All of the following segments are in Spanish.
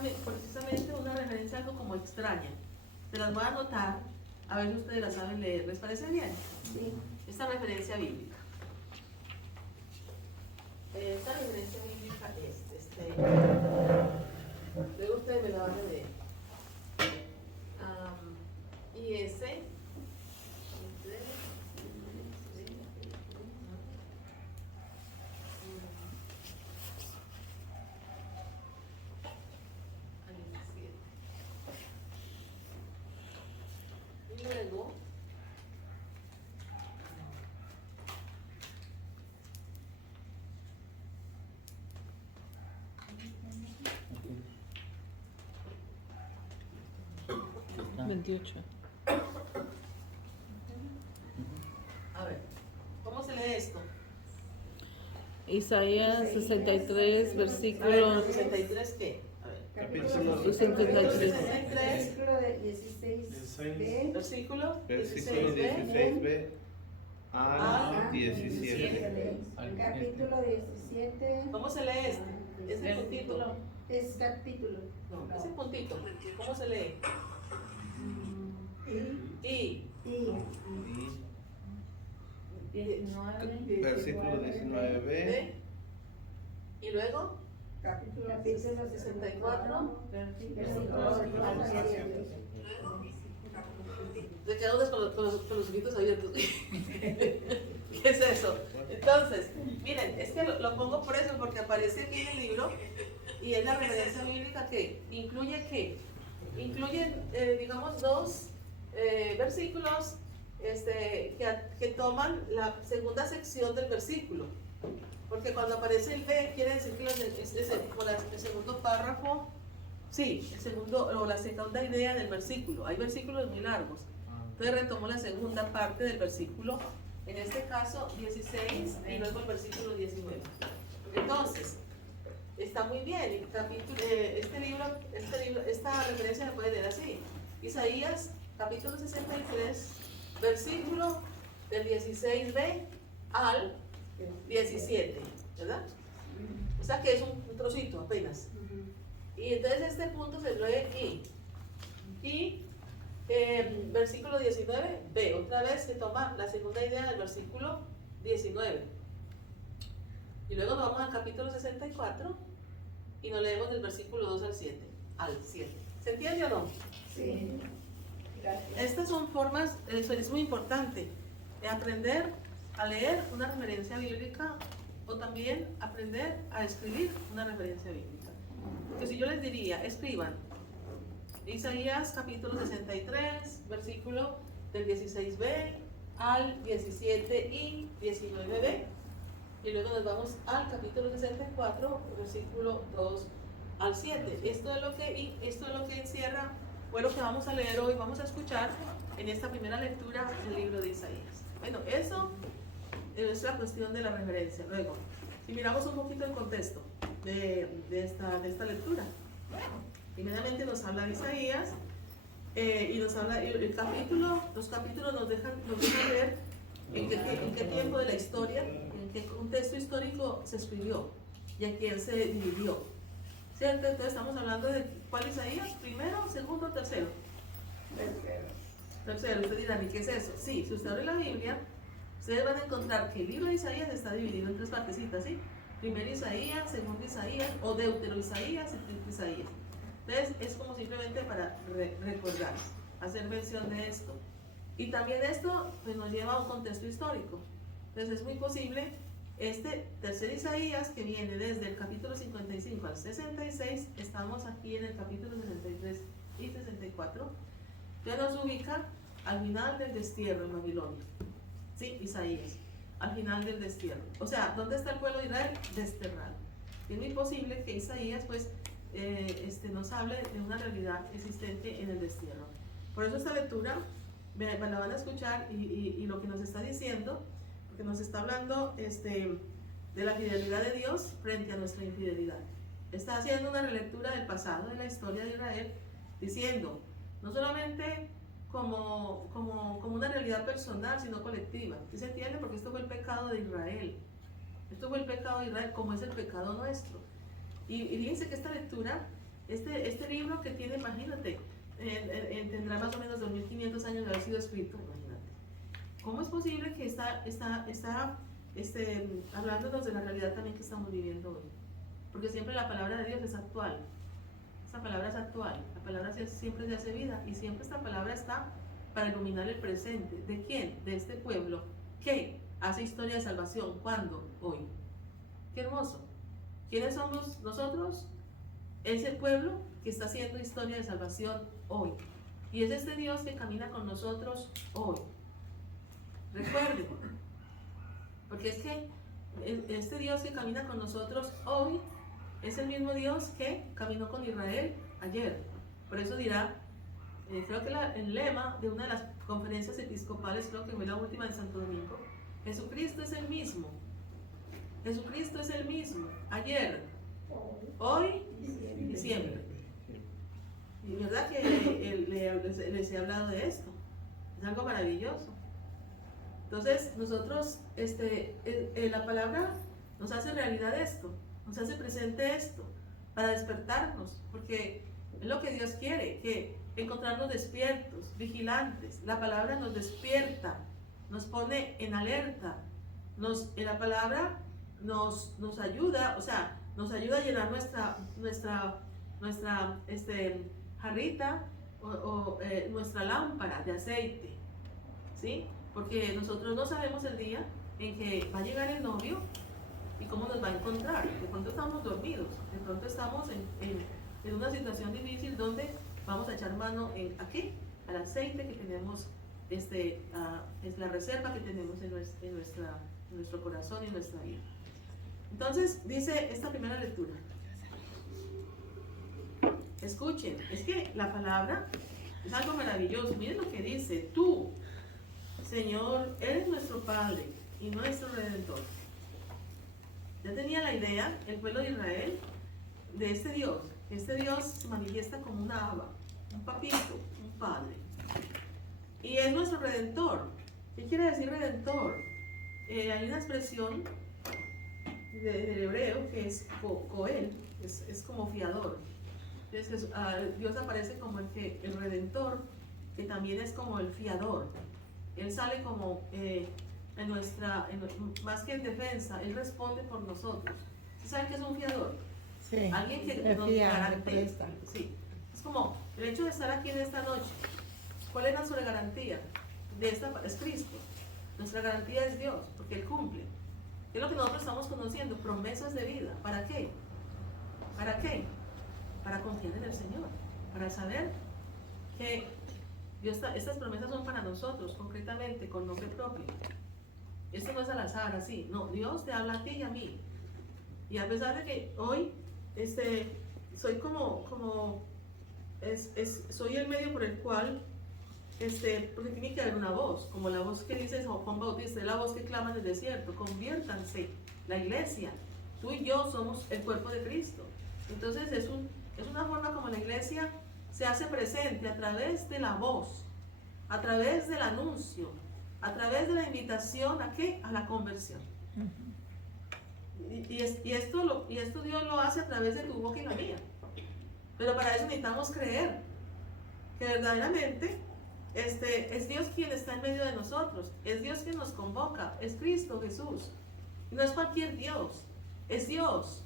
precisamente una referencia algo como extraña. Se las voy a anotar, a ver si ustedes la saben leer. ¿Les parece bien? Sí. Esta referencia bíblica. Esta referencia bíblica es, luego ustedes me la van a leer. Y ese, y luego Ah. 28. a ver, ¿cómo se lee esto? Isaías 63, A ver, versículo 63 ¿qué? A ver. Capítulo 63. 63, versículo de 16b. versículo Versículo 16b 16b al Ah, 17. Capítulo 17. ¿Cómo se lee este? Ese puntito. Es capítulo. No, ese puntito. ¿Cómo se lee? Y. Versículo 19b. ¿Ve? Y luego, Capítulo 64. versículo 17. Se quedan con los ojitos abiertos. ¿Qué es eso? Entonces, miren, es que lo pongo por eso, porque aparece aquí en el libro y es la referencia bíblica que incluye ¿qué? Incluye, digamos, dos versículos que toman la segunda sección del versículo. Porque cuando aparece el B, quiere decir que el segundo párrafo, sí, el segundo o la segunda idea del versículo. Hay versículos muy largos. Entonces retomo la segunda parte del versículo, en este caso 16 y luego el versículo 19. Entonces, está muy bien. Esta referencia se puede leer así. Isaías, capítulo 63, versículo del 16b al 17, ¿verdad? O sea que es un trocito apenas. Y entonces este punto se lee y versículo 19b, otra vez se toma la segunda idea del versículo 19. Y luego nos vamos al capítulo 64 y nos leemos del versículo 2 al 7. ¿Se entiende o no? Sí. Gracias. Estas son formas, es muy importante, aprender a leer una referencia bíblica o también aprender a escribir una referencia bíblica. Porque si yo les diría, escriban Isaías capítulo 63, versículo del 16b al 17 y 19b, y luego nos vamos al capítulo 64, versículo 2 al 7. Esto es lo que encierra, fue lo que vamos a leer hoy, vamos a escuchar en esta primera lectura del libro de Isaías. Bueno, eso es la cuestión de la referencia. Luego, si miramos un poquito el contexto de esta lectura, inmediatamente nos habla de Isaías y nos habla los capítulos nos dejan ver en qué tiempo de la historia, en qué contexto histórico se escribió y a quién se dividió. ¿Cierto? Entonces estamos hablando de ¿cuál Isaías? ¿Primero, segundo, tercero? Tercero. Ustedes dirán, ¿y qué es eso? Sí, si usted abre la Biblia, ustedes van a encontrar que el libro de Isaías está dividido en tres partecitas, ¿sí? Primero Isaías, segundo Isaías, o Deutero Isaías y quinto Isaías. Entonces es como simplemente para recordar, hacer mención de esto. Y también esto pues, nos lleva a un contexto histórico. Entonces es muy posible este tercer Isaías que viene desde el capítulo 55 al 66, estamos aquí en el capítulo 63 y 64, que nos ubica al final del destierro en Babilonia. Sí, Isaías, al final del destierro. O sea, ¿dónde está el pueblo de Israel? Desterrado. Y es muy posible que Isaías pues nos hable de una realidad existente en el destierro. Por eso esta lectura la van a escuchar y lo que nos está diciendo, porque nos está hablando de la fidelidad de Dios frente a nuestra infidelidad. Está haciendo una relectura del pasado, de la historia de Israel, diciendo, no solamente como una realidad personal, sino colectiva. ¿Sí se entiende? Porque esto fue el pecado de Israel. Esto fue el pecado de Israel, como es el pecado nuestro. Y fíjense que esta lectura Este libro que tiene, imagínate, tendrá más o menos 2500 años de haber sido escrito, imagínate. ¿Cómo es posible que está hablándonos de la realidad también que estamos viviendo hoy? Porque siempre la palabra de Dios es actual. Esta palabra es actual, la palabra siempre se hace vida y siempre esta palabra está para iluminar el presente. ¿De quién? De este pueblo que hace historia de salvación. ¿Cuándo? Hoy. Qué hermoso. ¿Quiénes somos nosotros? Es el pueblo que está haciendo historia de salvación hoy. Y es este Dios que camina con nosotros hoy. Recuerden, porque es que este Dios que camina con nosotros hoy es el mismo Dios que caminó con Israel ayer. Por eso dirá, creo que el lema de una de las conferencias episcopales, creo que fue la última de Santo Domingo, Jesucristo es el mismo. Jesucristo es el mismo, ayer, hoy y siempre. Y verdad que les he hablado de esto. Es algo maravilloso. Entonces, nosotros, la palabra nos hace realidad esto, nos hace presente esto, para despertarnos, porque es lo que Dios quiere, que encontrarnos despiertos, vigilantes. La palabra nos despierta, nos pone en alerta, la palabra nos ayuda, o sea, nos ayuda a llenar nuestra jarrita o nuestra lámpara de aceite, ¿sí? Porque nosotros no sabemos el día en que va a llegar el novio y cómo nos va a encontrar. De pronto estamos dormidos, de pronto estamos en una situación difícil donde vamos a echar mano al aceite que tenemos, es la reserva que tenemos en nuestro corazón y nuestra vida. Entonces, dice esta primera lectura. Escuchen, es que la palabra es algo maravilloso. Miren lo que dice: tú, Señor, eres nuestro Padre y nuestro Redentor. Ya tenía la idea el pueblo de Israel de este Dios. Este Dios se manifiesta como una aba, un papito, un padre. Y es nuestro Redentor. ¿Qué quiere decir Redentor? Hay una expresión del hebreo que es coel, es como fiador. Entonces, Dios aparece como el Redentor, que también es como el fiador. Él sale como más que en defensa, Él responde por nosotros. ¿Ustedes saben qué es un fiador? Sí, Alguien que nos garantiza. Sí. Es como el hecho de estar aquí en esta noche. ¿Cuál es nuestra garantía? Es Cristo. Nuestra garantía es Dios, porque Él cumple. ¿Qué es lo que nosotros estamos conociendo? Promesas de vida. ¿Para qué? ¿Para qué? Para confiar en el Señor, para saber que estas promesas son para nosotros, concretamente, con nombre propio. Esto no es al azar, así. No, Dios te habla a ti y a mí. Y a pesar de que hoy soy soy el medio por el cual, porque tiene que haber una voz, como la voz que dice Juan Bautista, es la voz que clama en el desierto: conviértanse, la iglesia, tú y yo somos el cuerpo de Cristo. Entonces es una forma como la iglesia se hace presente a través de la voz, a través del anuncio, a través de la invitación ¿a qué? A la conversión. Y esto Dios lo hace a través de tu boca y la mía. Pero para eso necesitamos creer que verdaderamente es Dios quien está en medio de nosotros, es Dios quien nos convoca, es Cristo Jesús. No es cualquier Dios, es Dios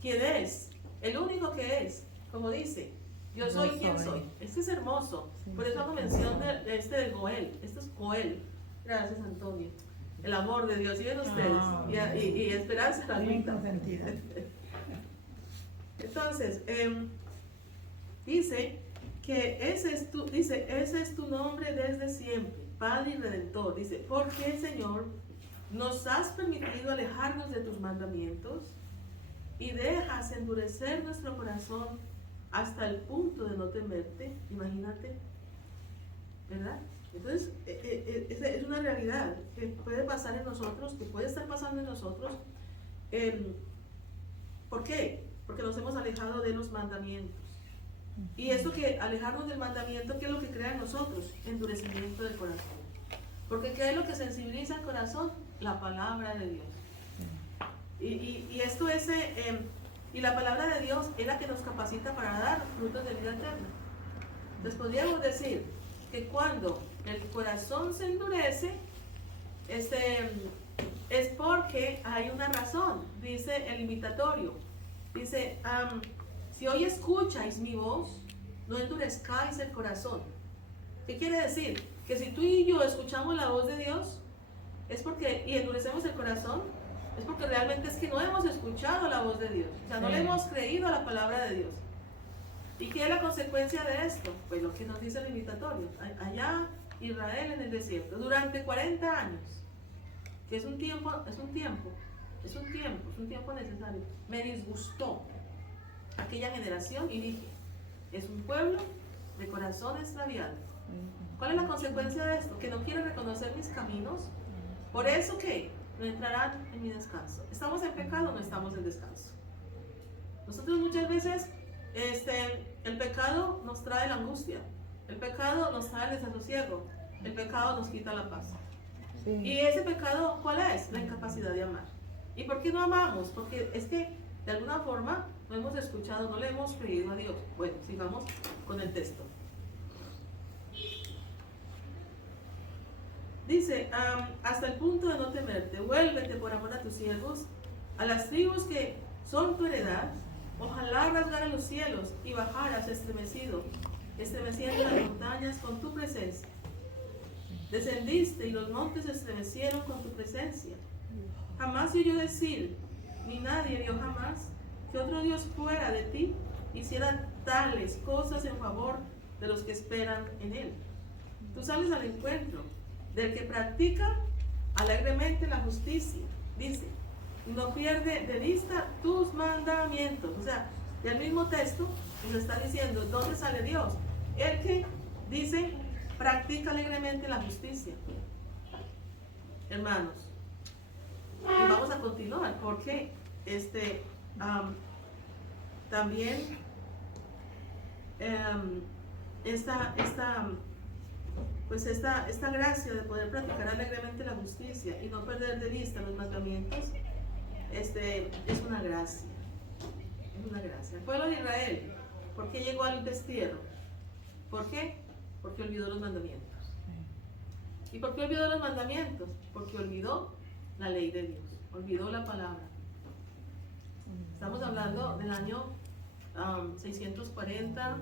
quien es, el único que es, como dice: yo soy quien soy. Este es hermoso. Por eso hago mención de Goel. Esto es Goel. Gracias, Antonio. El amor de Dios. ¿Y ven ustedes? Y esperanza la vida. Entonces, dice que ese es tu nombre desde siempre, Padre y Redentor. Dice: porque, Señor, nos has permitido alejarnos de tus mandamientos y dejas endurecer nuestro corazón hasta el punto de no temerte. Imagínate, ¿verdad? Entonces, es una realidad que puede pasar en nosotros, que puede estar pasando en nosotros. ¿Por qué? Porque nos hemos alejado de los mandamientos. Y eso que alejarnos del mandamiento, ¿qué es lo que crea en nosotros? Endurecimiento del corazón. Porque ¿qué es lo que sensibiliza el corazón? La palabra de Dios. Y esto es Y la palabra de Dios es la que nos capacita para dar frutos de vida eterna. Entonces podríamos decir que cuando el corazón se endurece, es porque hay una razón. Dice el invitatorio, dice, si hoy escucháis mi voz, no endurezcáis el corazón. ¿Qué quiere decir? Que si tú y yo escuchamos la voz de Dios, es porque, y endurecemos el corazón, es porque realmente es que no hemos escuchado la voz de Dios. O sea, no le hemos creído a la palabra de Dios. ¿Y qué es la consecuencia de esto? Pues lo que nos dice el invitatorio. Allá Israel en el desierto, durante 40 años, que es un tiempo necesario. Me disgustó aquella generación y dije, es un pueblo de corazón extraviado. ¿Cuál es la consecuencia de esto? Que no quiere reconocer mis caminos. Por eso que no entrarán en mi descanso. ¿Estamos en pecado o no estamos en descanso? Nosotros muchas veces, el pecado nos trae la angustia. El pecado nos trae el desasosiego. El pecado nos quita la paz. Sí. ¿Y ese pecado cuál es? La incapacidad de amar. ¿Y por qué no amamos? Porque es que de alguna forma no hemos escuchado, no le hemos creído a Dios. Bueno, sigamos con el texto. Dice, hasta el punto de no temerte, vuélvete por amor a tus siervos, a las tribus que son tu heredad. Ojalá rasgaras los cielos y bajaras estremeciendo las montañas con tu presencia. Descendiste y los montes se estremecieron con tu presencia. Jamás se oyó decir, ni nadie vio jamás, que otro Dios fuera de ti hiciera tales cosas en favor de los que esperan en Él. Tú sales al encuentro del que practica alegremente la justicia. Dice, no pierde de vista tus mandamientos. O sea, del mismo texto nos está diciendo, ¿dónde sale Dios? El que dice, practica alegremente la justicia. Hermanos, y vamos a continuar porque también esta gracia de poder practicar alegremente la justicia y no perder de vista los mandamientos es una gracia. Es una gracia. El pueblo de Israel, ¿por qué llegó al destierro? ¿Por qué? Porque olvidó los mandamientos. ¿Y por qué olvidó los mandamientos? Porque olvidó la ley de Dios, olvidó la palabra. Estamos hablando del año 640,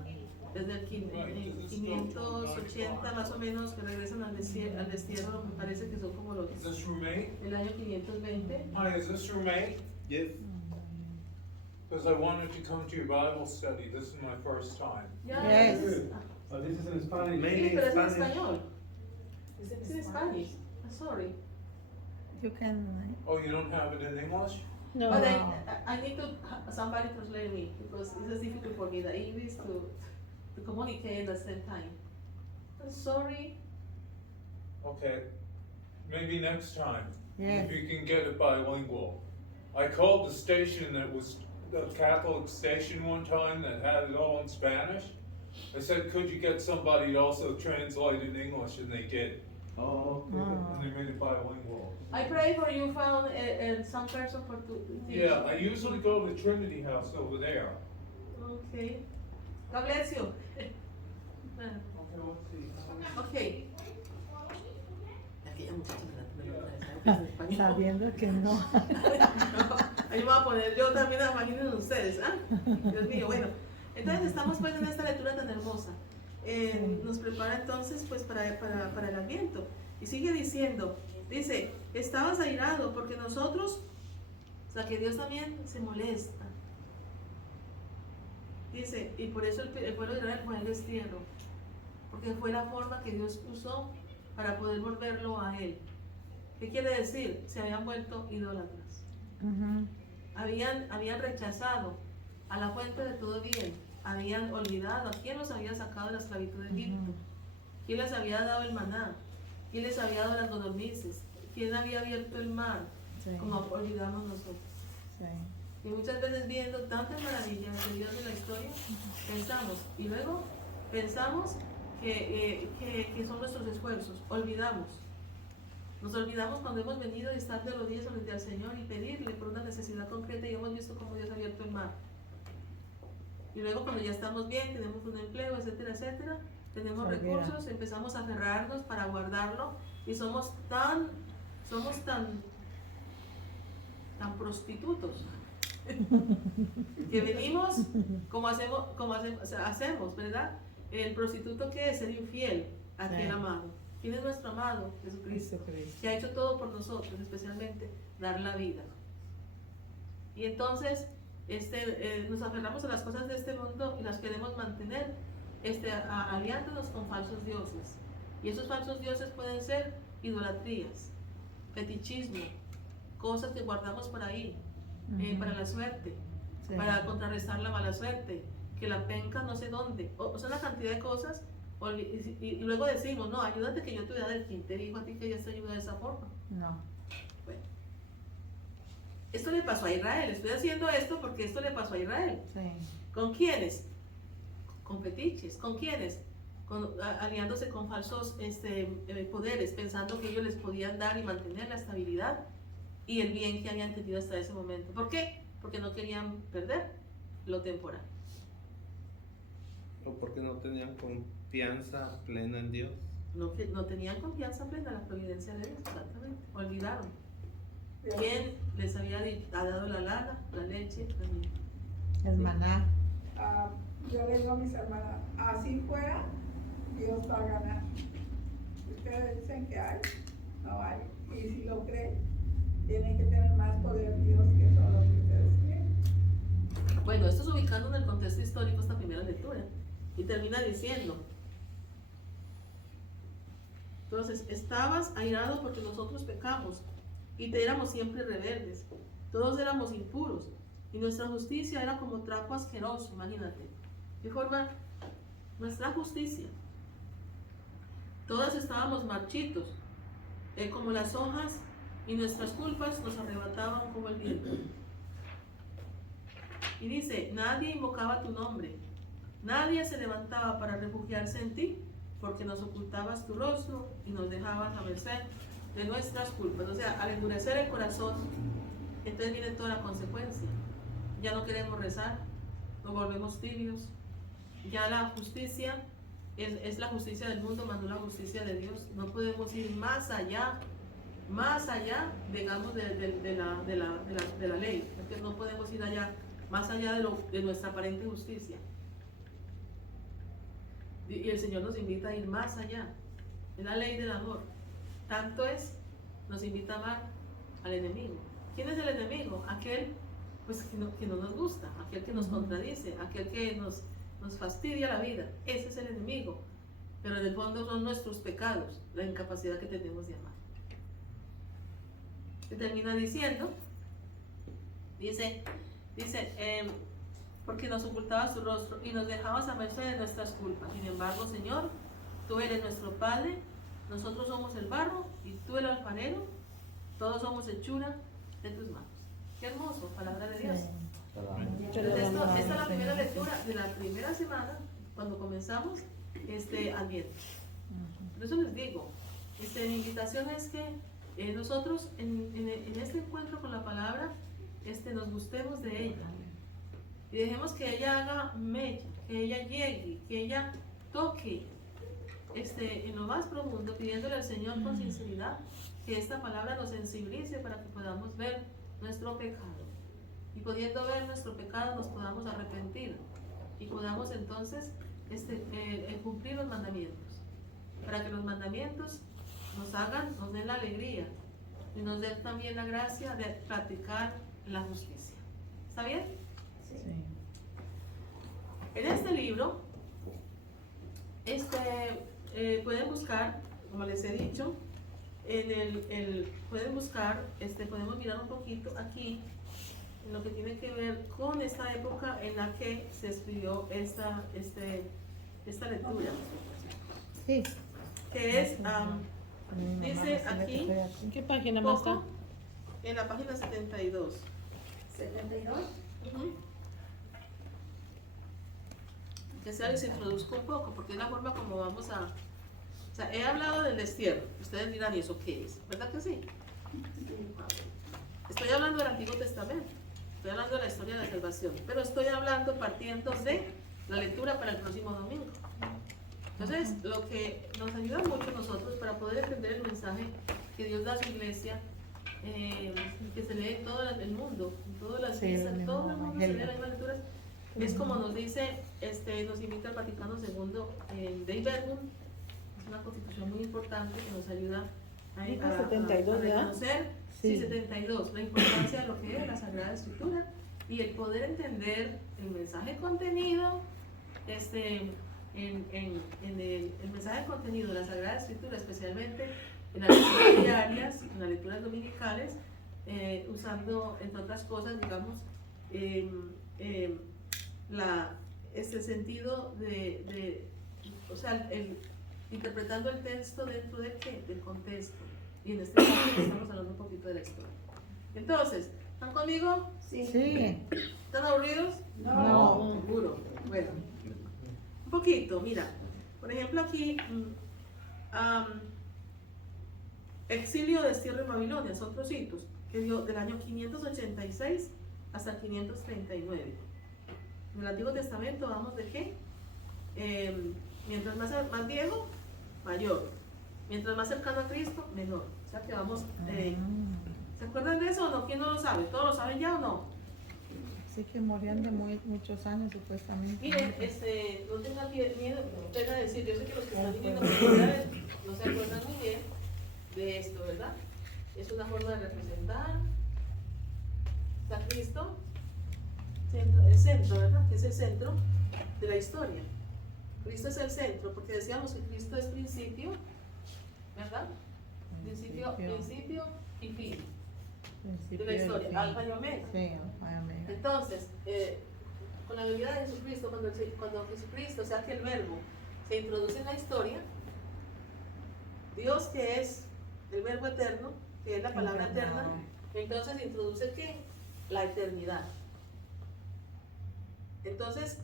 desde el 580 más o menos, que regresan al destierro, me parece que son como los... Is this roommate? El año 520. Hi, is this roommate? Yes. Because I wanted to come to your Bible study. This is my first time. Ya, Yes. Oh, this is in Spanish. Sí, Mainly pero es en Spanish. español. Es en Spanish. I'm sorry. You can. Oh, you don't have it in English? No. But I need to somebody translate me because it's difficult for me the English to communicate at the same time. I'm sorry. Okay. Maybe next time. Yes. If you can get it bilingual. I called the station that was the Catholic station one time that had it all in Spanish. I said, could you get somebody to also translate in English? And they did. Oh, okay. And they made it bilingual. I pray for you found some person for to teach. Yeah, I usually go to Trinity House over there. Okay. God bless you. Okay. Aquella muchacha me la tuve que Sabiendo que no. Ahí voy a poner yo también, imaginen ustedes, ¿ah? Dios mío, bueno. Entonces estamos pues en esta lectura tan hermosa. Nos prepara entonces pues para el Adviento. Y sigue diciendo, dice, estabas airado porque nosotros, o sea que Dios también se molesta. Dice, y por eso el pueblo de Israel fue al destierro, porque fue la forma que Dios usó para poder volverlo a Él. ¿Qué quiere decir? Se habían vuelto idólatras. Habían rechazado a la fuente de todo bien, habían olvidado a quién los había sacado de la esclavitud de Egipto, quién les había dado el maná, quién les había dado las codornices, quién había abierto el mar, Sí. como olvidamos nosotros. Sí. Y muchas veces viendo tantas maravillas de Dios en la historia, pensamos, y luego pensamos que son nuestros esfuerzos, olvidamos Nos olvidamos cuando hemos venido y estar de rodillas frente al Señor y pedirle por una necesidad concreta y hemos visto cómo Dios ha abierto el mar. Y luego cuando ya estamos bien, tenemos un empleo, etcétera, etcétera, tenemos recursos, empezamos a aferrarnos para guardarlo y somos tan prostitutos que venimos como hacemos, ¿verdad? El prostituto que es ser infiel a aquel amado. ¿Quién es nuestro amado? Jesucristo, que ha hecho todo por nosotros, especialmente dar la vida. Y entonces nos aferramos a las cosas de este mundo y las queremos mantener aliándonos con falsos dioses. Y esos falsos dioses pueden ser idolatrías, fetichismo, cosas que guardamos por ahí, para la suerte, Sí. para contrarrestar la mala suerte, que la penca no sé dónde, o sea, una cantidad de cosas, y luego decimos, no, ayúdate que yo te voy a dar. ¿Quién te dijo a ti que Dios te ayuda de esa forma? No. Bueno, esto le pasó a Israel, estoy haciendo esto porque esto le pasó a Israel. Sí. ¿Con quiénes? Con fetiches. ¿Con quiénes? Aliándose con falsos poderes, pensando que ellos les podían dar y mantener la estabilidad y el bien que habían tenido hasta ese momento. ¿Por qué? Porque no querían perder lo temporal. ¿O porque no tenían confianza plena en Dios? No tenían confianza plena en la providencia de Dios, exactamente. Olvidaron quién les había dado la lana, la leche, la miel. El maná. Yo le digo a mis hermanas, así fuera, Dios va a ganar. Ustedes dicen que hay, no hay. Y si lo creen, tienen que tener más poder Dios que todo lo que ustedes creen. Bueno, esto es ubicando en el contexto histórico esta primera lectura. Y termina diciendo, entonces, estabas airado porque nosotros pecamos y te éramos siempre rebeldes. Todos éramos impuros y nuestra justicia era como trapo asqueroso, imagínate. De forma, nuestra justicia. Todas estábamos marchitos, como las hojas, y nuestras culpas nos arrebataban como el viento. Y dice, nadie invocaba tu nombre, nadie se levantaba para refugiarse en ti, porque nos ocultabas tu rostro y nos dejabas a merced de nuestras culpas. O sea, al endurecer el corazón, entonces viene toda la consecuencia. Ya no queremos rezar, nos volvemos tibios. Ya la justicia es la justicia del mundo, más no la justicia de Dios. No podemos ir más allá, digamos, de la ley. Porque no podemos ir allá, más allá de nuestra aparente justicia. Y el Señor nos invita a ir más allá. Es la ley del amor. Tanto es, nos invita a amar al enemigo. ¿Quién es el enemigo? Aquel pues, que no nos gusta, aquel que nos contradice, aquel que nos fastidia la vida. Ese es el enemigo. Pero en el fondo son nuestros pecados, la incapacidad que tenemos de amar. Y termina diciendo, dice, porque nos ocultabas tu rostro y nos dejabas a merced de nuestras culpas. Sin embargo, Señor, tú eres nuestro Padre, nosotros somos el barro y tú el alfarero, todos somos hechura de tus manos. Qué hermoso, palabra de Dios. Entonces, esta es la primera lectura de la primera semana, cuando comenzamos Adviento. Por eso les digo, mi invitación es que nosotros en este encuentro con la palabra, nos gustemos de ella. Y dejemos que ella haga mella, que ella llegue, que ella toque en lo más profundo, pidiéndole al Señor con sinceridad que esta palabra nos sensibilice para que podamos ver nuestro pecado. Y pudiendo ver nuestro pecado nos podamos arrepentir y podamos entonces cumplir los mandamientos. Para que los mandamientos nos den la alegría y nos den también la gracia de practicar la justicia. ¿Está bien? Sí. En este libro, pueden buscar, como les he dicho, pueden buscar, podemos mirar un poquito aquí en lo que tiene que ver con esta época en la que se escribió esta lectura, Sí. que es, dice aquí, ¿En qué página más poco, está? en la página 72. 72. Ujú. Que sea les introduzco un poco, porque es la forma como vamos sea, he hablado del destierro. Ustedes dirán, ¿y eso qué es? ¿Verdad que sí? Estoy hablando del Antiguo Testamento. Estoy hablando de la historia de la salvación. Pero estoy hablando partiendo de la lectura para el próximo domingo. Entonces, lo que nos ayuda mucho a nosotros para poder entender el mensaje que Dios da a su iglesia, que se lee en todo el mundo, en todas las misas, en todo el mundo se lee las mismas lecturas, es como nos dice, nos invita el Vaticano II, Dei Verbum, es una constitución muy importante que nos ayuda a 72, ¿verdad? reconocer, sí, 72, la importancia de lo que es la Sagrada Escritura y el poder entender el mensaje contenido, el mensaje contenido de la Sagrada Escritura, especialmente en las lecturas diarias, en las lecturas dominicales, usando, entre otras cosas, digamos, ese sentido o sea, interpretando el texto dentro del contexto. Y en este caso estamos hablando un poquito de la historia. Entonces, ¿están conmigo? Sí. Sí. ¿Están aburridos? No. Seguro. Bueno, un poquito, mira. Por ejemplo, aquí, exilio, destierro en Babilonia, son trocitos que dio del año 586 hasta el 539. En el Antiguo Testamento vamos de qué? Mientras más viejo, mayor. Mientras más cercano a Cristo, menor. O sea que vamos. ¿Se acuerdan de eso o no? ¿Quién no lo sabe? ¿Todos lo saben ya o no? Sí, que morían de muchos años supuestamente. Miren, no tengan miedo, pena de decir, yo sé que los que están viniendo por primera vez no se acuerdan muy bien de esto, ¿verdad? Es una forma de representar a Cristo, el centro, ¿verdad? Es el centro de la historia. Cristo es el centro, porque decíamos que Cristo es principio, ¿verdad? Principio y fin de la historia, alfa y omega. Sí, alfa y omega. Entonces, con la venida de Jesucristo, cuando Jesucristo, o sea que el verbo se introduce en la historia, Dios, que es el verbo eterno, que es la palabra eterna, entonces introduce ¿qué? La eternidad. Entonces,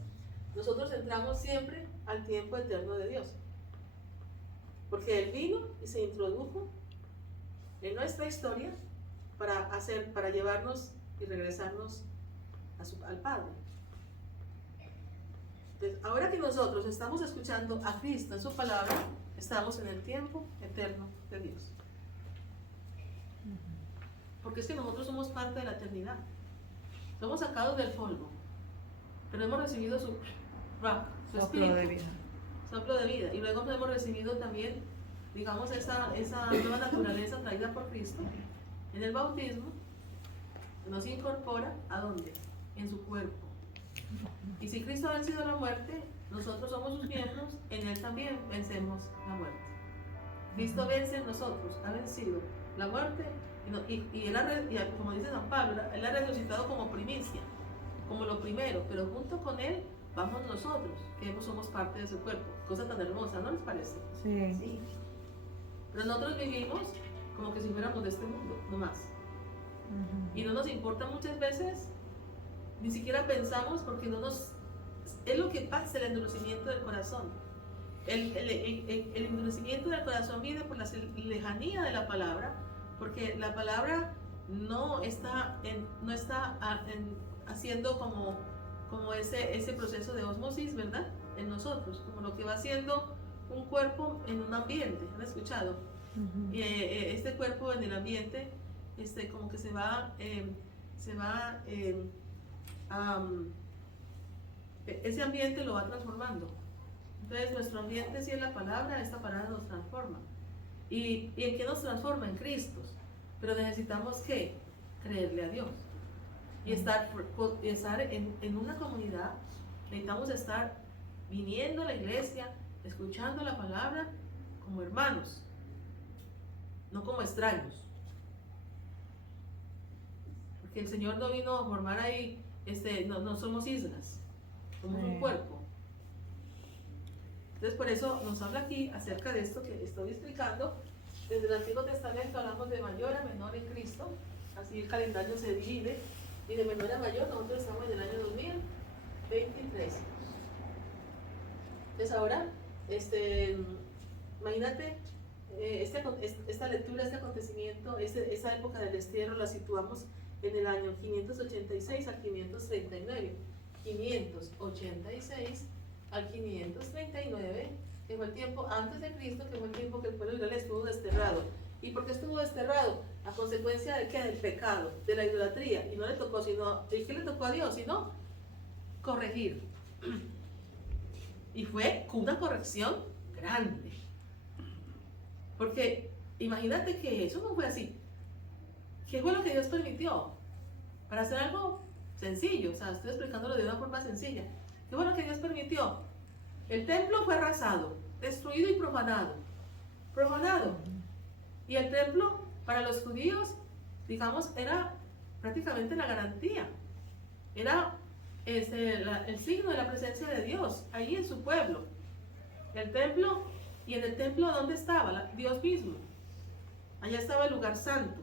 nosotros entramos siempre al tiempo eterno de Dios, porque Él vino y se introdujo en nuestra historia para llevarnos y regresarnos al Padre. Entonces, ahora que nosotros estamos escuchando a Cristo en su palabra, estamos en el tiempo eterno de Dios. Porque es que nosotros somos parte de la eternidad. Somos sacados del polvo, pero hemos recibido su Soplo de vida. Soplo de vida. Y luego hemos recibido también, digamos, esa nueva naturaleza traída por Cristo en el bautismo, que nos incorpora ¿a dónde? En su cuerpo. Y si Cristo ha vencido la muerte, nosotros somos sus miembros, en Él también vencemos la muerte. Cristo vence en nosotros, ha vencido la muerte, y él como dice San Pablo, Él ha resucitado como primicia, como lo primero, pero junto con Él vamos nosotros, que somos parte de su cuerpo. Cosa tan hermosa, ¿no les parece? Sí. Sí. Pero nosotros vivimos como que si fuéramos de este mundo, no más. Y no nos importa muchas veces, ni siquiera pensamos, porque es lo que pasa, el endurecimiento del corazón. El endurecimiento del corazón viene por la lejanía de la palabra, porque la palabra no está haciendo como ese proceso de osmosis, ¿verdad? En nosotros, como lo que va haciendo un cuerpo en un ambiente. ¿Han escuchado? Y este cuerpo en el ambiente, como que ese ambiente lo va transformando. Entonces nuestro ambiente, si es la palabra, esta palabra nos transforma. ¿Y en qué nos transforma? En Cristo. Pero necesitamos ¿qué? Creerle a Dios. Y estar en una comunidad. Necesitamos estar viniendo a la iglesia, escuchando la palabra como hermanos, no como extraños. Porque el Señor no vino a formar ahí, no somos islas, somos un cuerpo. Entonces por eso nos habla aquí acerca de esto que estoy explicando. Desde el Antiguo Testamento hablamos de mayor a menor en Cristo, así el calendario se divide, y de menor a mayor nosotros estamos en el año 2023. Entonces ahora imagínate, esta lectura, este acontecimiento, esa época del destierro la situamos en el año 586 al 539. 586 al 539, que fue el tiempo antes de Cristo, que fue el tiempo que el pueblo de Israel estuvo desterrado. ¿Y por qué estuvo desterrado? A consecuencia de qué? Del pecado, de la idolatría. Y no le tocó sino, ¿y qué le tocó a Dios? Sino corregir. Y fue una corrección grande. Porque imagínate que eso no fue así. ¿Qué fue lo que Dios permitió? Para hacer algo sencillo, o sea, estoy explicándolo de una forma sencilla. ¿Qué fue lo que Dios permitió? El templo fue arrasado, destruido y profanado. Profanado. Y el templo, para los judíos, digamos, era prácticamente la garantía. Era el signo de la presencia de Dios, ahí en su pueblo. El templo, y en el templo, ¿dónde estaba? Dios mismo. Allá estaba el lugar santo.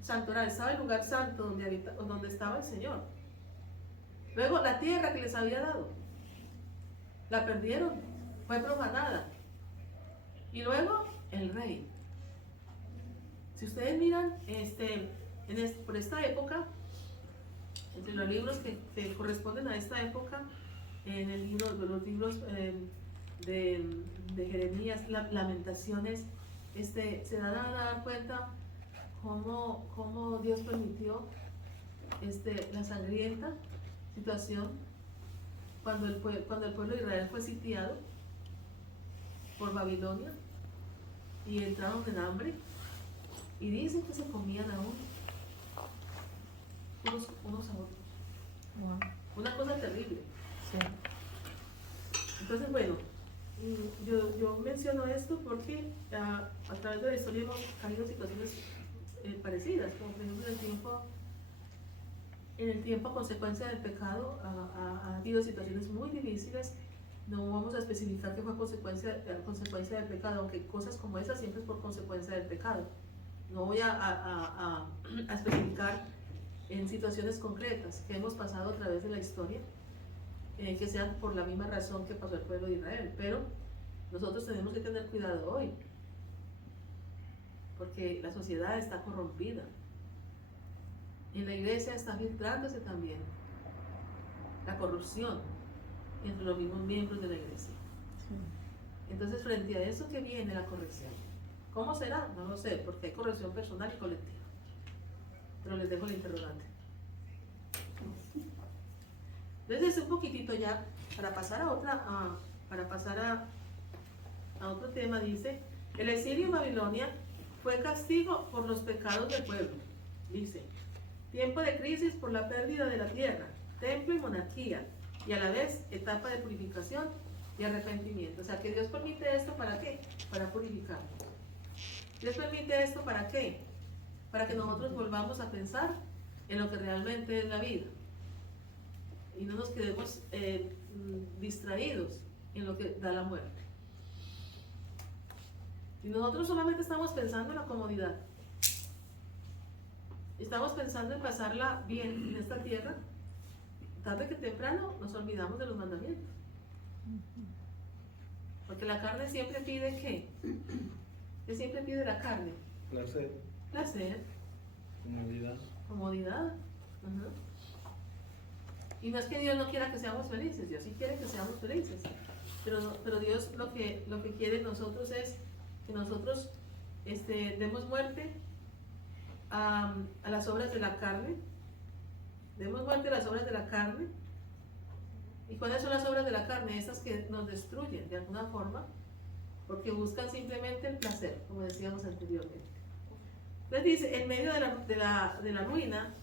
Santoral, estaba el lugar santo donde estaba el Señor. Luego la tierra que les había dado, la perdieron, fue profanada. Y luego el rey. Si ustedes miran por esta época, entre los libros que corresponden a esta época, en los libros de Jeremías, Lamentaciones, se dan a dar cuenta cómo Dios permitió la sangrienta situación cuando el pueblo de Israel fue sitiado por Babilonia y entraron en hambre, y dicen que se comían aún unos a otros. Wow. Una cosa terrible. Sí. Entonces, bueno, yo menciono esto porque a través de la historia hemos habido situaciones parecidas, como por ejemplo en el tiempo a consecuencia del pecado ha habido situaciones muy difíciles. No vamos a especificar que fue a consecuencia del pecado, aunque cosas como esas siempre es por consecuencia del pecado. No voy a especificar en situaciones concretas que hemos pasado a través de la historia, que sean por la misma razón que pasó el pueblo de Israel, pero nosotros tenemos que tener cuidado hoy, porque la sociedad está corrompida. En la iglesia está filtrándose también la corrupción entre los mismos miembros de la iglesia. Sí. Entonces, frente a eso que viene la corrección, ¿cómo será? No lo sé, porque hay corrección personal y colectiva. Pero les dejo el interrogante. Entonces, un poquitito ya, para pasar a otro tema, dice, el exilio en Babilonia fue castigo por los pecados del pueblo. Dice, tiempo de crisis por la pérdida de la tierra, templo y monarquía, y a la vez etapa de purificación y arrepentimiento. O sea, que Dios permite esto, ¿para qué? Para purificarnos. Dios permite esto, ¿para qué? Para que nosotros volvamos a pensar en lo que realmente es la vida y no nos quedemos distraídos en lo que da la muerte. Y nosotros solamente estamos pensando en la comodidad, estamos pensando en pasarla bien en esta tierra, tarde que temprano nos olvidamos de los mandamientos. Porque la carne siempre pide ¿qué? ¿Qué siempre pide la carne? Placer, Placer, comodidad. comodidad. Ajá. Y no es que Dios no quiera que seamos felices, Dios sí quiere que seamos felices. Pero Dios lo que quiere en nosotros es que nosotros demos muerte a las obras de la carne. Demos muerte a las obras de la carne. ¿Y cuáles son las obras de la carne? Esas que nos destruyen de alguna forma, porque buscan simplemente el placer, como decíamos anteriormente. Entonces dice, en medio de la ruina,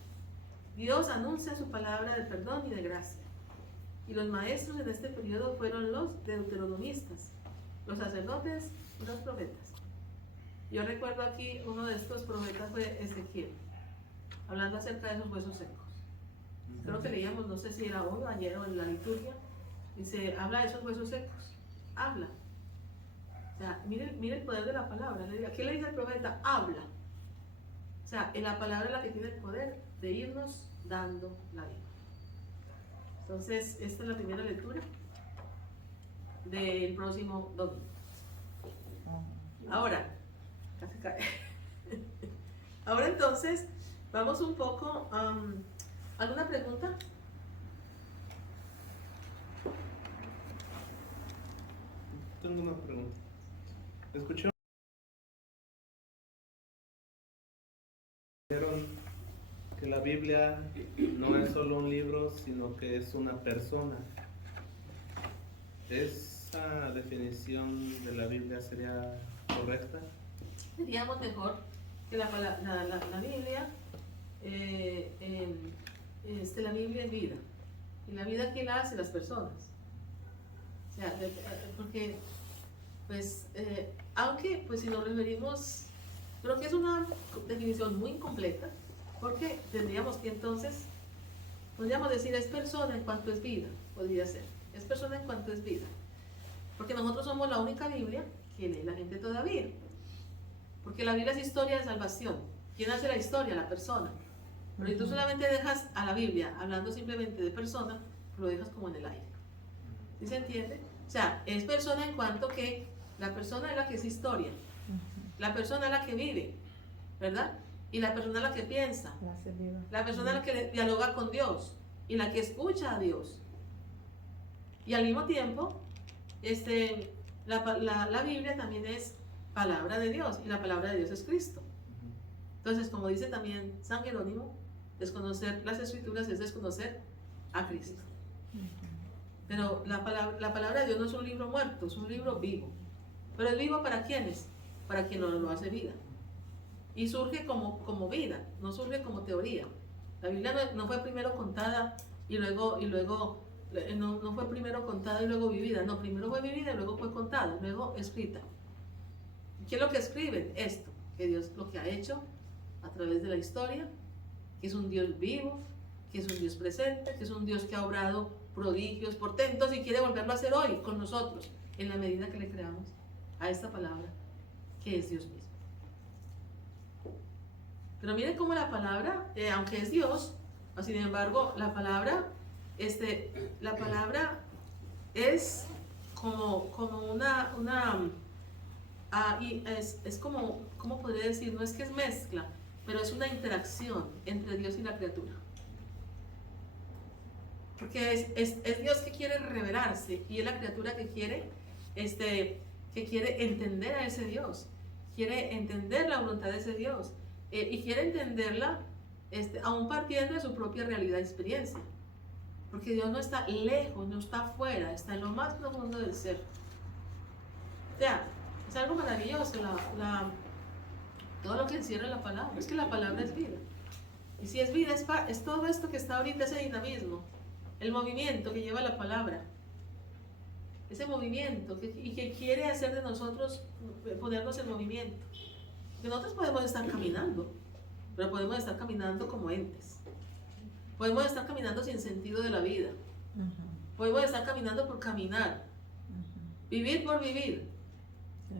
Dios anuncia su palabra de perdón y de gracia. Y los maestros en este periodo fueron los deuteronomistas, los sacerdotes y los profetas. Yo recuerdo aquí uno de estos profetas fue Ezequiel, hablando acerca de esos huesos secos. Creo que leíamos, no sé si era hoy o ayer o en la liturgia, dice, habla de esos huesos secos, habla. O sea, mire el poder de la palabra. ¿Qué le dice el profeta? Habla. O sea, en la palabra es la que tiene el poder de irnos dando la vida. Entonces, esta es la primera lectura del próximo domingo. Entonces, vamos un poco, ¿alguna pregunta? Tengo una pregunta. Escuché que la Biblia no es solo un libro, sino que es una persona. ¿Esa definición de la Biblia sería correcta? Diríamos mejor que la Biblia, la Biblia es vida. Y la vida, ¿quién la hace? Las personas. O sea, porque, pues, aunque, pues, si nos referimos, creo que es una definición muy incompleta, porque tendríamos que entonces, podríamos decir, es persona en cuanto es vida, podría ser. Es persona en cuanto es vida. Porque nosotros somos la única Biblia que lee la gente todavía. Porque la Biblia es historia de salvación. ¿Quién hace la historia? La persona. Pero si tú solamente dejas a la Biblia hablando simplemente de persona, lo dejas como en el aire. ¿Sí se entiende? O sea, es persona en cuanto que la persona es la que es historia. La persona es la que vive, ¿verdad? Y la persona es la que piensa. La persona es la que dialoga con Dios y la que escucha a Dios. Y al mismo tiempo, la Biblia también es palabra de Dios, y la palabra de Dios es Cristo. Entonces, como dice también San Jerónimo, desconocer las Escrituras es desconocer a Cristo. Pero la palabra de Dios no es un libro muerto, es un libro vivo. Pero es vivo ¿para quiénes? Para quien no lo hace vida. Y surge como vida, no surge como teoría. La Biblia no fue primero contada y luego no fue primero contada y luego vivida. No, primero fue vivida y luego fue contada, luego escrita. ¿Qué es lo que escriben? Esto, que Dios lo que ha hecho a través de la historia, que es un Dios vivo, que es un Dios presente, que es un Dios que ha obrado prodigios, portentos y quiere volverlo a hacer hoy con nosotros, en la medida que le creamos a esta palabra, que es Dios mismo. Pero miren cómo la palabra, aunque es Dios, sin embargo, la palabra es como y es como, ¿cómo podría decir? No es que es mezcla, pero es una interacción entre Dios y la criatura. Porque es Dios que quiere revelarse y es la criatura que quiere entender a ese Dios, quiere entender la voluntad de ese Dios y quiere entenderla aún partiendo de su propia realidad y experiencia. Porque Dios no está lejos, no está afuera, está en lo más profundo del ser. O sea, es algo maravilloso todo lo que encierra la palabra. Es que la palabra es vida. Y si es vida, es todo esto que está ahorita, ese dinamismo, el movimiento que lleva la palabra. Ese movimiento y que quiere hacer de nosotros, ponernos en movimiento. Porque nosotros podemos estar caminando, pero podemos estar caminando como entes. Podemos estar caminando sin sentido de la vida. Podemos estar caminando por caminar. Vivir por vivir.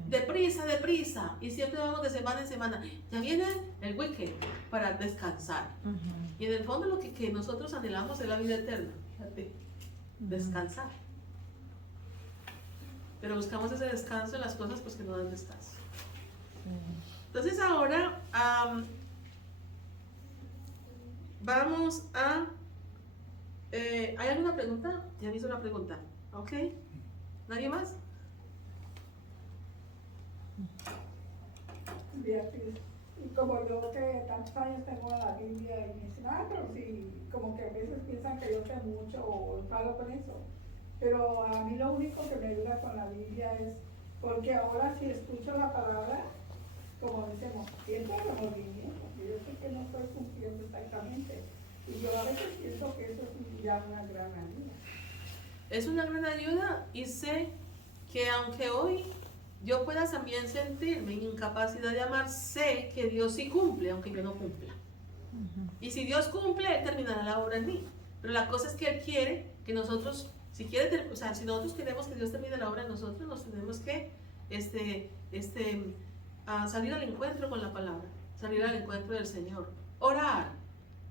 Deprisa, deprisa. Y siempre vamos de semana en semana. Ya viene el weekend para descansar. Y en el fondo lo que nosotros anhelamos es la vida eterna. Fíjate. Descansar. Pero buscamos ese descanso en las cosas pues que no dan descanso. Entonces ahora vamos a... ¿hay alguna pregunta? Ya me hizo una pregunta. ¿Ok? ¿Nadie más? Beatriz, y como yo que tantos años tengo en la Biblia y me dicen, pero sí, como que a veces piensan que yo sé mucho o falo con eso. Pero a mí lo único que me ayuda con la Biblia es, porque ahora si escucho la palabra, como decimos, siempre el movimiento, yo sé que no estoy cumpliendo exactamente. Y yo a veces pienso que eso es ya una gran ayuda. Es una gran ayuda y sé que aunque hoy yo pueda también sentirme en incapacidad de amar, sé que Dios sí cumple, aunque yo no cumpla. Y si Dios cumple, Él terminará la obra en mí. Pero la cosa es que Él quiere que nosotros, si nosotros queremos que Dios termine la obra en nosotros, nos tenemos que salir al encuentro con la palabra, salir al encuentro del Señor, orar,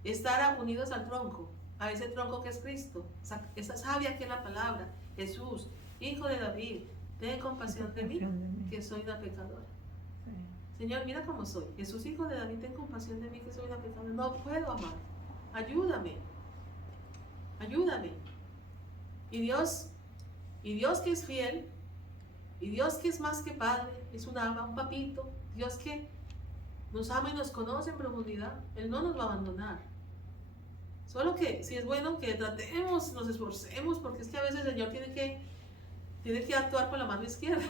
estar unidos al tronco, a ese tronco que es Cristo, esa savia que es la palabra, Jesús, Hijo de David, ten compasión de mí, que soy una pecadora. Señor, mira cómo soy. Jesús, hijo de David, ten compasión de mí que soy una pecadora. No puedo amar. Ayúdame. Ayúdame. Y Dios que es fiel, y Dios que es más que padre, es un ama, un papito, Dios que nos ama y nos conoce en profundidad, Él no nos va a abandonar. Solo que si es bueno que tratemos, nos esforcemos, porque es que a veces el Señor tiene que actuar con la mano izquierda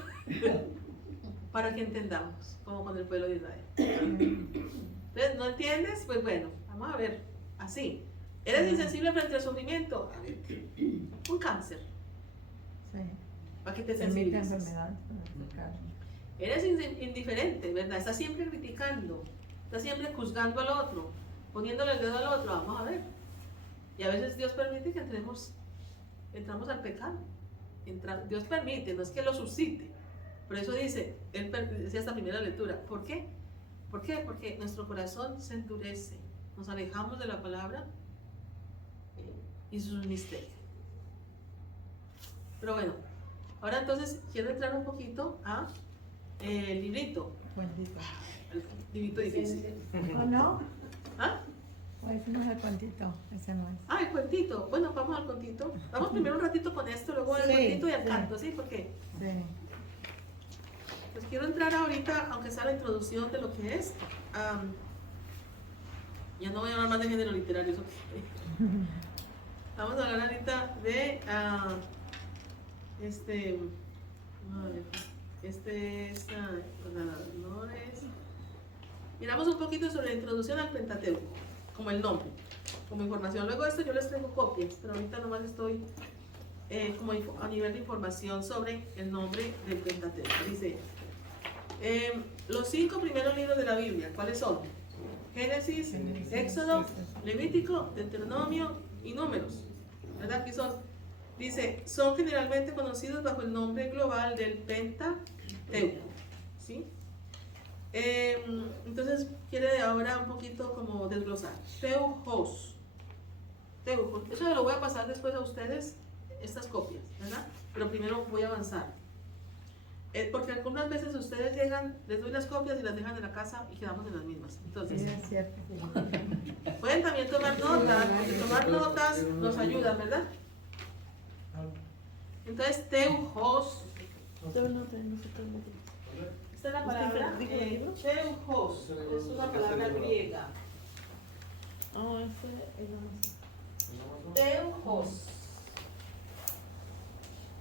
para que entendamos, como con el pueblo de Israel. Entonces, ¿no entiendes? Pues bueno, vamos a ver, así. ¿Eres insensible frente al sufrimiento? A ver, un cáncer, Sí. para que te Permite sensibilices. enfermedades para sacar. Eres indiferente, ¿verdad? Estás siempre criticando, estás siempre juzgando al otro, poniéndole el dedo al otro. Vamos a ver. Y a veces Dios permite que entramos al pecado. Dios permite, no es que lo suscite. Por eso dice, decía esta primera lectura. ¿Por qué? ¿Por qué? Porque nuestro corazón se endurece. Nos alejamos de la palabra y sus misterios. Pero bueno, ahora entonces quiero entrar un poquito a el librito. Cuentito. El librito difícil. ¿O no? ¿Ah? O ese no es el cuentito. Ese no es. Ah, el cuentito. Bueno, vamos al cuentito. Vamos primero un ratito con esto, luego el Sí, cuentito y el sí. canto, ¿sí? Porque Sí. pues quiero entrar ahorita, aunque sea la introducción de lo que es. Ya no voy a hablar más de género literario, eso. Vamos a hablar ahorita de los ganadores. Miramos un poquito sobre la introducción al Pentateuco, como el nombre, como información. Luego de esto yo les traigo copias, pero ahorita nomás estoy como a nivel de información sobre el nombre del Pentateuco. Dice, los 5 primeros libros de la Biblia, ¿cuáles son? Génesis, Éxodo, Levítico, Deuteronomio y Números. ¿Verdad? Aquí son, dice, son generalmente conocidos bajo el nombre global del Pentateuco. ¿Sí? Entonces quiere ahora un poquito como desglosar. Teujos. Eso lo voy a pasar después a ustedes, estas copias, ¿verdad? Pero primero voy a avanzar. Porque algunas veces ustedes llegan, les doy las copias y las dejan en la casa y quedamos en las mismas. Entonces, Sí, es cierto. pueden también tomar notas, porque tomar notas nos ayuda, ¿verdad? Entonces, teujos. Esta es la palabra teujos, es una palabra griega. Teujos.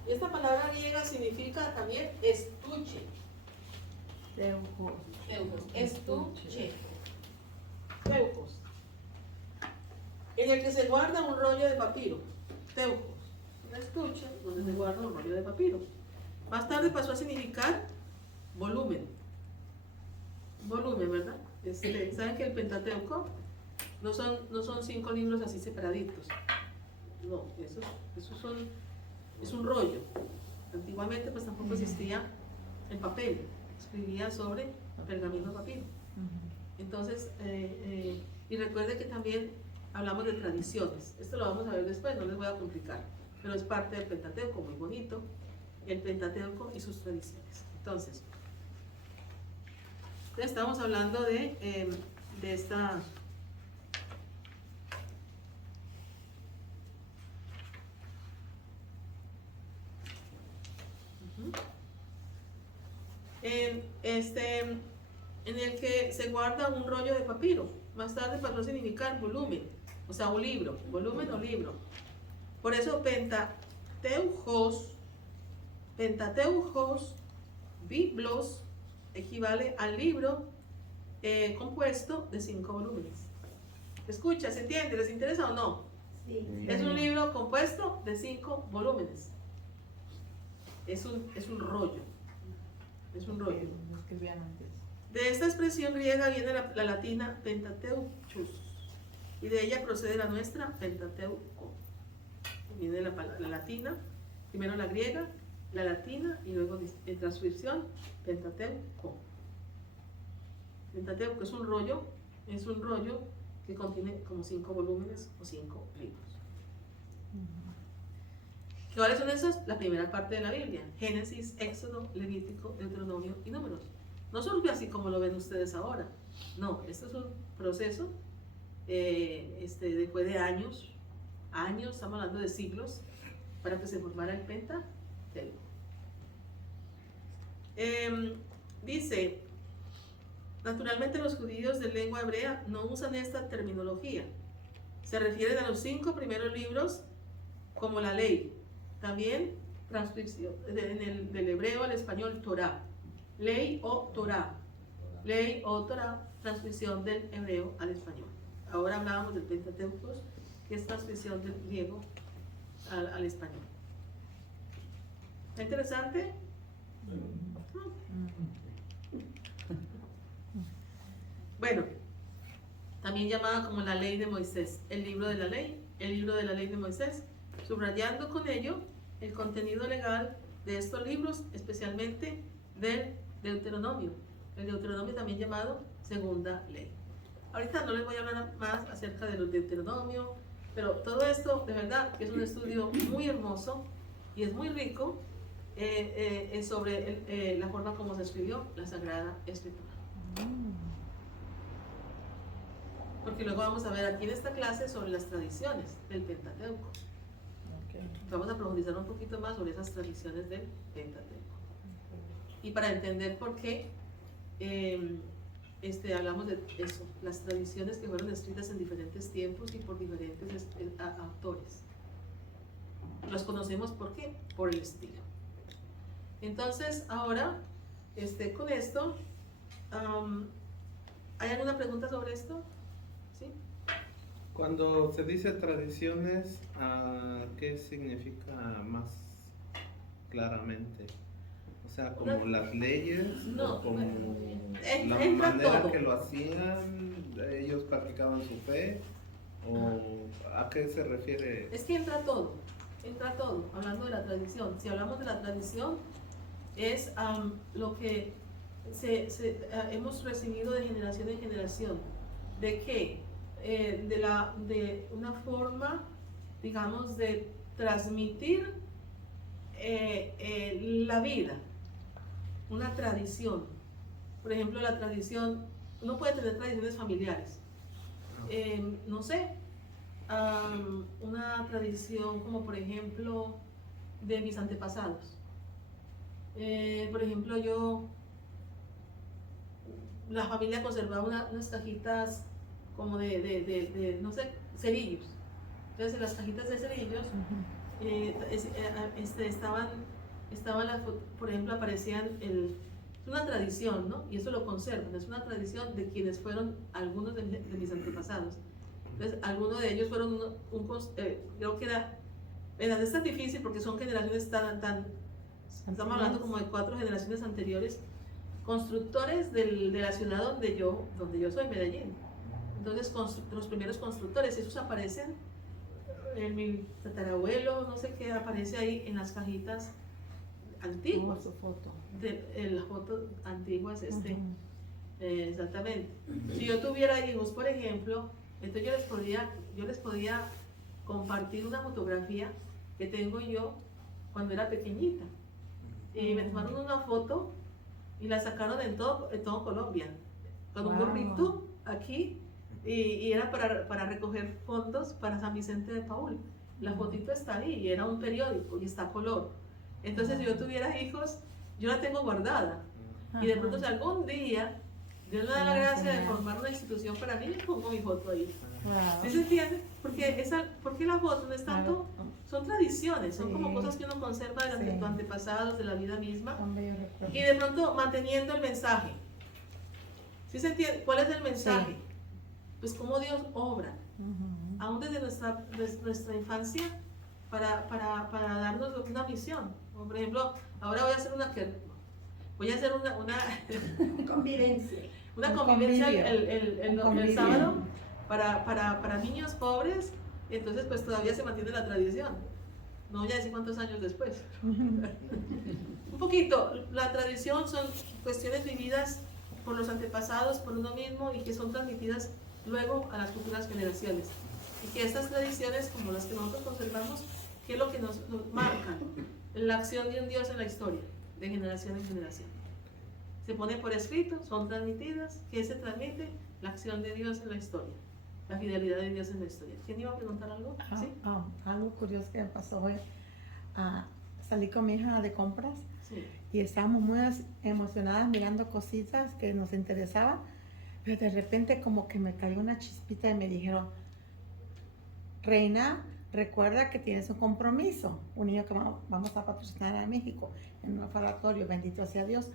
Y esta palabra griega significa también estuche. Teujos. Teujos, estuche. Teujos. En el que se guarda un rollo de papiro. Teujos. Un estuche donde se guarda un rollo de papiro. Más tarde pasó a significar volumen. Volumen, ¿verdad? ¿Saben que el Pentateuco no son 5 libros así separaditos? No, es un rollo. Antiguamente pues tampoco existía el papel. Escribía sobre pergamino de papiro. Entonces, y recuerde que también hablamos de tradiciones. Esto lo vamos a ver después, no les voy a complicar. Pero es parte del Pentateuco, muy bonito. El Pentateuco y sus tradiciones. Entonces estamos hablando de esta... En el que se guarda un rollo de papiro. Más tarde pasó a significar volumen, o sea, un libro, volumen o libro. Por eso Pentateuchos, Biblos, equivale al libro compuesto de 5 volúmenes. Escucha, ¿se entiende? ¿Les interesa o no? Sí. Es un libro compuesto de 5 volúmenes. Es un rollo. Es un rollo. Lo escribían antes. De esta expresión griega viene la latina Pentateuchus, y de ella procede la nuestra Pentateuco. Viene la latina, primero la griega, la latina y luego en transcripción Pentateuco. Pentateuco es un rollo que contiene como 5 volúmenes o 5 libros. ¿Cuáles son esos? La primera parte de la Biblia: Génesis, Éxodo, Levítico, Deuteronomio y Números. No surgió así como lo ven ustedes ahora. No, esto es un proceso después de años, estamos hablando de siglos, para que se formara el Pentateuco. Dice, naturalmente los judíos de lengua hebrea no usan esta terminología. Se refieren a los 5 primeros libros como la ley. También transcripción del hebreo al español Torah. Ley o Torah. Ley o Torah, transcripción del hebreo al español. Ahora hablábamos del Pentateuco, que es transcripción del griego al español. ¿Está interesante? Bueno, también llamada como la ley de Moisés, el libro de la ley de Moisés, subrayando con ello el contenido legal de estos libros, especialmente del Deuteronomio. El Deuteronomio también llamado segunda ley. Ahorita no les voy a hablar más acerca de los Deuteronomio, pero todo esto de verdad que es un estudio muy hermoso y es muy rico sobre la forma como se escribió la Sagrada Escritura. Porque luego vamos a ver aquí en esta clase sobre las tradiciones del Pentateuco. Vamos a profundizar un poquito más sobre esas tradiciones del Pentateuco. Y para entender por qué hablamos de eso, las tradiciones que fueron escritas en diferentes tiempos y por diferentes autores. Los conocemos ¿por qué? Por el estilo. Entonces, ahora, con esto, ¿hay alguna pregunta sobre esto? ¿Sí? Cuando se dice tradiciones, ¿qué significa más claramente? O sea, como las leyes, No, o como la entra manera todo. que lo hacían, ellos practicaban su fe, o a qué se refiere. Es que entra todo, hablando de la tradición. Si hablamos de la tradición, es lo que hemos recibido de generación en generación. ¿De qué? De una forma, digamos, de transmitir la vida, una tradición. Por ejemplo, la tradición, uno puede tener tradiciones familiares. No sé, una tradición como por ejemplo de mis antepasados. Por ejemplo, la familia conservaba unas cajitas como no sé, cerillos. Entonces en las cajitas de cerillos por ejemplo, aparecían es una tradición, ¿no? Y eso lo conservan, es una tradición de quienes fueron algunos de mis antepasados. Entonces, algunos de ellos fueron creo que es tan difícil porque son generaciones estamos hablando como de 4 generaciones anteriores, constructores de la ciudad donde yo soy, Medellín. Entonces, los primeros constructores, esos aparecen, mi tatarabuelo, no sé qué, aparece ahí en las cajitas antiguas. Su foto. Las fotos antiguas, exactamente. Si yo tuviera hijos, por ejemplo, entonces yo les podía compartir una fotografía que tengo yo cuando era pequeñita. Y me tomaron una foto y la sacaron en todo Colombia, con un gorrito aquí, y era para recoger fondos para San Vicente de Paúl. La fotito está ahí, y era un periódico y está a color. Entonces, si yo tuviera hijos, yo la tengo guardada. Y de pronto, si algún día Dios me da la gracia de formar una institución para mí, le pongo mi foto ahí. Wow. ¿Sí se entiende? Porque la foto no es tanto, son tradiciones, son como Sí. cosas que uno conserva de Sí. tus antepasados, de la vida misma, Son bellos recuerdos. y de pronto manteniendo el mensaje. ¿Sí se entiende? ¿Cuál es el mensaje? Sí. Pues cómo Dios obra, Ujú. aún desde nuestra infancia, para darnos una misión. Como por ejemplo, ahora voy a hacer una Convivencia. una Un convivencia convivio. el convivio. sábado para niños pobres, y entonces pues todavía se mantiene la tradición. No voy a decir cuántos años después. Un poquito, la tradición son cuestiones vividas por los antepasados, por uno mismo, y que son transmitidas luego a las futuras generaciones. Y que estas tradiciones, como las que nosotros conservamos, ¿qué es lo que nos marcan? La acción de un Dios en la historia, de generación en generación. se pone por escrito, son transmitidas. ¿Qué se transmite? La acción de Dios en la historia, la fidelidad de Dios en la historia. ¿Quién iba a preguntar algo? ¿Sí? Algo curioso que me pasó hoy. Salí con mi hija de compras Sí. y estábamos muy emocionadas mirando cositas que nos interesaban, pero de repente como que me cayó una chispita y me dijeron, Reina, recuerda que tienes un compromiso, un niño que vamos a patrocinar a México en un orfanatorio, bendito sea Dios.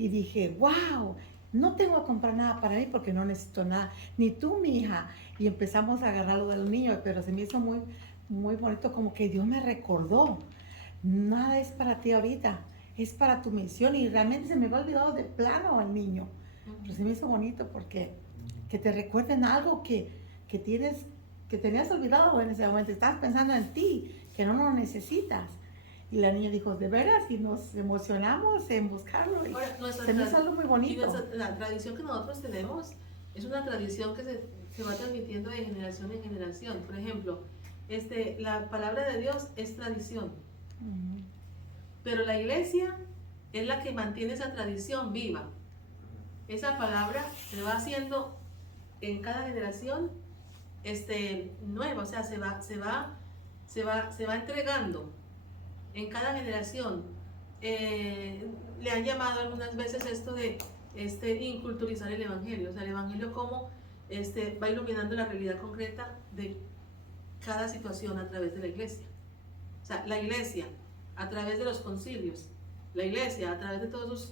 Y dije, wow, no tengo que comprar nada para mí porque no necesito nada, ni tú, mi hija. Y empezamos a agarrar lo de los niños, pero se me hizo muy, muy bonito, como que Dios me recordó, nada es para ti ahorita, es para tu misión. Y realmente se me había olvidado de plano al niño, pero se me hizo bonito porque que te recuerden algo que tenías olvidado en ese momento, estabas pensando en ti, que no lo necesitas. Y la niña dijo, ¿de veras? Y nos emocionamos en buscarlo. Y Ahora, se me hizo algo muy bonito. la tradición que nosotros tenemos es una tradición que se va transmitiendo de generación en generación. Por ejemplo, la palabra de Dios es tradición, Ujú. pero la iglesia es la que mantiene esa tradición viva. Esa palabra se va haciendo en cada generación nueva, o sea, se va entregando en cada generación. Le han llamado algunas veces esto de inculturizar el evangelio, o sea, el evangelio como va iluminando la realidad concreta de cada situación a través de la iglesia. O sea, la iglesia a través de los concilios, la iglesia a través de todas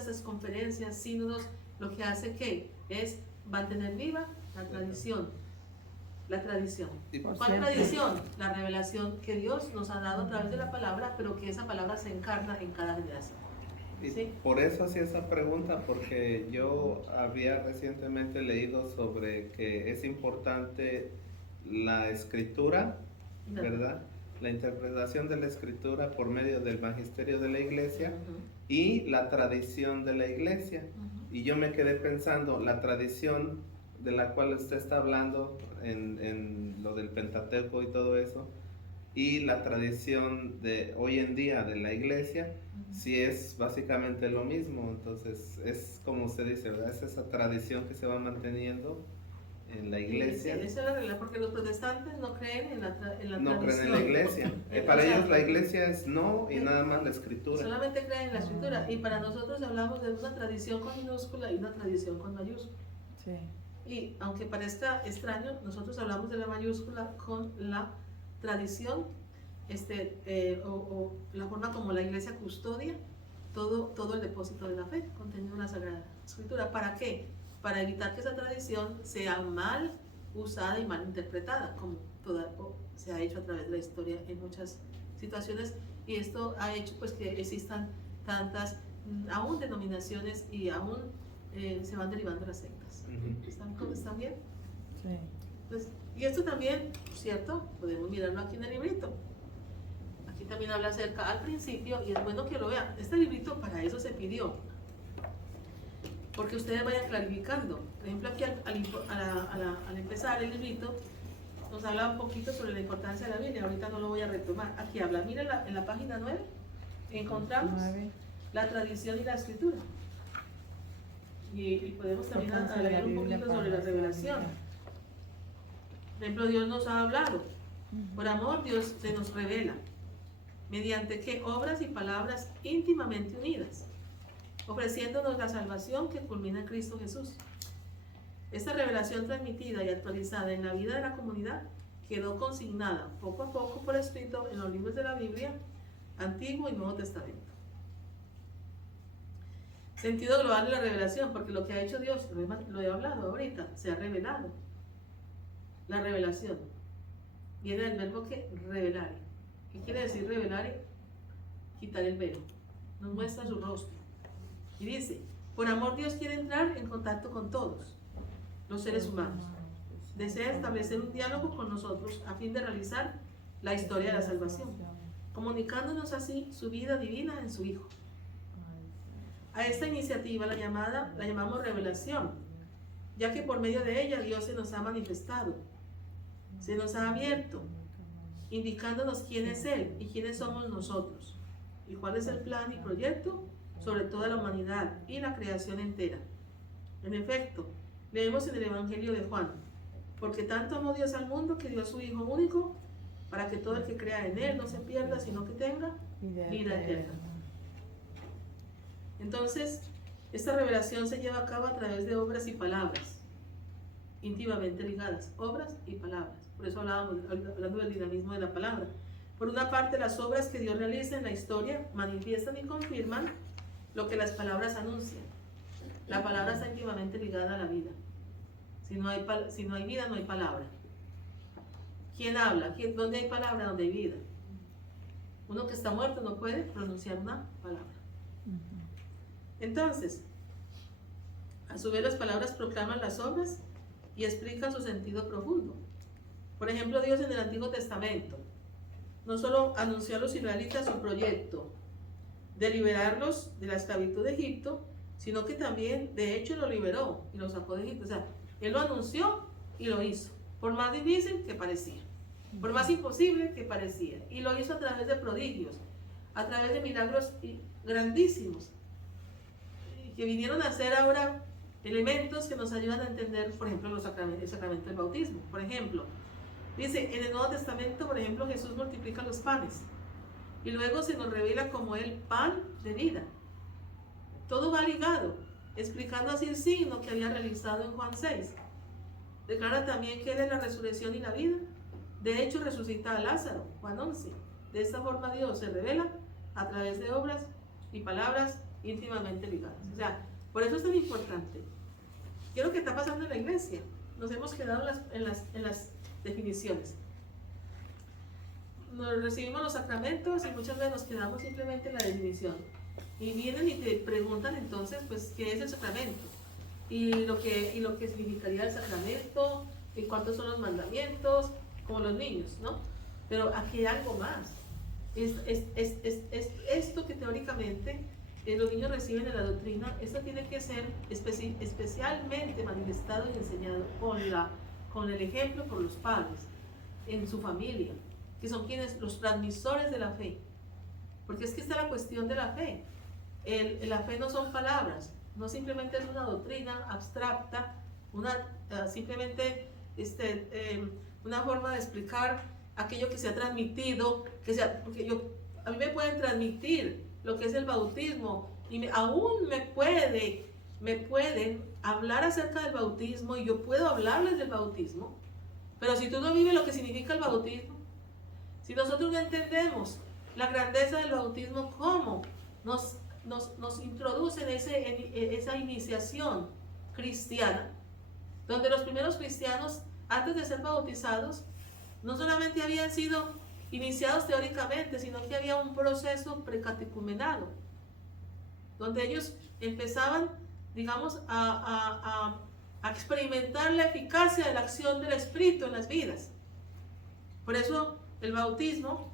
esas conferencias, sínodos, lo que hace que es mantener viva la tradición. La tradición. ¿Cuál tradición? La revelación que Dios nos ha dado a través de la palabra, pero que esa palabra se encarna en cada generación. Y ¿Sí? por eso hacía esa pregunta, porque yo había recientemente leído sobre que es importante la escritura, ¿verdad? La interpretación de la escritura por medio del magisterio de la iglesia y la tradición de la iglesia. Y yo me quedé pensando, la tradición de la cual usted está hablando en lo del Pentateuco y todo eso, y la tradición de hoy en día de la iglesia, sí es básicamente lo mismo. Entonces es como usted dice, ¿verdad? Es esa tradición que se va manteniendo en la iglesia. Sí, esa es la regla, porque los protestantes no creen en la tradición. No creen en la iglesia. Para ellos la iglesia es no y nada más la escritura. Solamente creen en la escritura. Y para nosotros hablamos de una tradición con minúscula y una tradición con mayúscula. Sí. Y aunque parezca extraño, nosotros hablamos de la mayúscula con la tradición, o la forma como la iglesia custodia todo el depósito de la fe contenido en la Sagrada Escritura. ¿Para qué? Para evitar que esa tradición sea mal usada y mal interpretada, como se ha hecho a través de la historia en muchas situaciones, y esto ha hecho pues que existan tantas aún denominaciones y aún se van derivando las sectas. ¿Están bien? Sí. Pues, y esto también, ¿cierto? Podemos mirarlo aquí en el librito. Aquí también habla acerca al principio, y es bueno que lo vean. Este librito para eso se pidió, porque ustedes vayan clarificando. Por ejemplo, aquí al empezar el librito nos habla un poquito sobre la importancia de la Biblia. Ahorita no lo voy a retomar. Aquí habla, miren en la página 9 encontramos la tradición y la escritura. Y podemos también leer un poquito sobre la revelación. Por ejemplo, Dios nos ha hablado. Por amor, Dios se nos revela. ¿Mediante qué? Obras y palabras íntimamente unidas, ofreciéndonos la salvación que culmina en Cristo Jesús. Esta revelación transmitida y actualizada en la vida de la comunidad quedó consignada poco a poco por escrito en los libros de la Biblia, Antiguo y Nuevo Testamento. Sentido global de la revelación, porque lo que ha hecho Dios, lo he hablado ahorita, se ha revelado. La revelación viene del verbo que revelar. ¿Qué quiere decir revelar? Quitar el velo. Nos muestra su rostro. Y dice, por amor Dios quiere entrar en contacto con todos los seres humanos. Desea establecer un diálogo con nosotros a fin de realizar la historia de la salvación, comunicándonos así su vida divina en su Hijo. A esta iniciativa la llamamos revelación, ya que por medio de ella Dios se nos ha manifestado, se nos ha abierto, indicándonos quién es Él y quiénes somos nosotros, y cuál es el plan y proyecto sobre toda la humanidad y la creación entera. En efecto, leemos en el Evangelio de Juan, porque tanto amó Dios al mundo que dio a su Hijo único, para que todo el que crea en Él no se pierda, sino que tenga vida eterna. Entonces, esta revelación se lleva a cabo a través de obras y palabras, íntimamente ligadas, obras y palabras. Por eso hablando del dinamismo de la palabra. Por una parte, las obras que Dios realiza en la historia manifiestan y confirman lo que las palabras anuncian. La palabra está íntimamente ligada a la vida. Si no hay vida, no hay palabra. ¿Quién habla? ¿Dónde hay palabra? Donde hay vida. Uno que está muerto no puede pronunciar una palabra. Entonces, a su vez las palabras proclaman las obras y explican su sentido profundo. Por ejemplo, Dios en el Antiguo Testamento no solo anunció a los israelitas su proyecto de liberarlos de la esclavitud de Egipto, sino que también, de hecho, lo liberó y lo sacó de Egipto. O sea, Él lo anunció y lo hizo, por más difícil que parecía, por más imposible que parecía. Y lo hizo a través de prodigios, a través de milagros grandísimos, que vinieron a ser ahora elementos que nos ayudan a entender, por ejemplo, el sacramento del bautismo. Por ejemplo, dice, en el Nuevo Testamento, por ejemplo, Jesús multiplica los panes y luego se nos revela como el pan de vida. Todo va ligado, explicando así el signo que había realizado en Juan 6. Declara también que Él es la resurrección y la vida. De hecho, resucita a Lázaro, Juan 11. De esta forma Dios se revela a través de obras y palabras íntimamente ligadas. O sea, por eso es tan importante. ¿Qué es lo que está pasando en la iglesia? Nos hemos quedado en las definiciones. Nos recibimos los sacramentos y muchas veces nos quedamos simplemente en la definición. Y vienen y te preguntan entonces, pues, ¿qué es el sacramento? Y lo que significaría el sacramento, y cuántos son los mandamientos, como los niños, ¿no? Pero aquí hay algo más. Es esto que teóricamente los niños reciben en la doctrina, esto tiene que ser especialmente manifestado y enseñado con el ejemplo por los padres, en su familia, que son quienes, los transmisores de la fe. Porque es que está la cuestión de la fe. La fe no son palabras, no simplemente es una doctrina abstracta, simplemente una forma de explicar aquello que se ha transmitido, porque a mí me pueden transmitir lo que es el bautismo y aún me pueden hablar acerca del bautismo y yo puedo hablarles del bautismo, pero si tú no vives lo que significa el bautismo, si nosotros no entendemos la grandeza del bautismo, cómo nos introduce en esa iniciación cristiana, donde los primeros cristianos, antes de ser bautizados, no solamente habían sido iniciados teóricamente, sino que había un proceso precatecumenado, donde ellos empezaban, digamos, a experimentar la eficacia de la acción del Espíritu en las vidas. Por eso el bautismo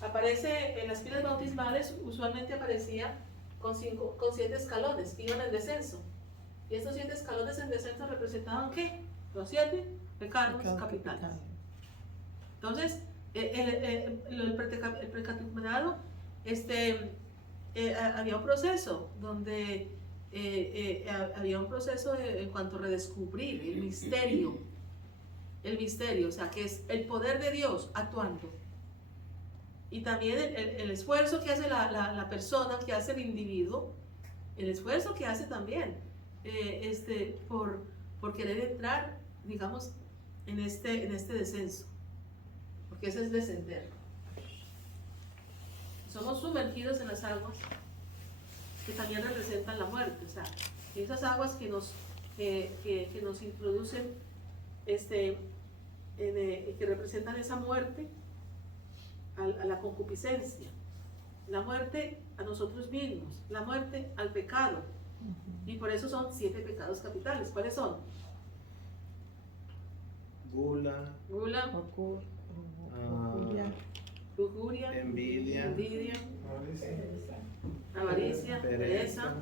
aparece en las pilas bautismales, usualmente aparecía con 7 escalones que iban en descenso. Y estos 7 escalones en descenso representaban ¿qué? Los 7 pecados capitales. Entonces, el precatecumenado, había un proceso donde había un proceso en cuanto a redescubrir el misterio, o sea, que es el poder de Dios actuando. Y también el esfuerzo que hace la persona, que hace el individuo, el esfuerzo que hace también por querer entrar, digamos, en este descenso, porque ese es descender. Somos sumergidos en las aguas que también representan la muerte, o sea, esas aguas que nos introducen, que representan esa muerte a la concupiscencia, la muerte a nosotros mismos, la muerte al pecado. Y por eso son 7 pecados capitales. ¿Cuáles son? Gula, lujuria, envidia, avaricia, pereza,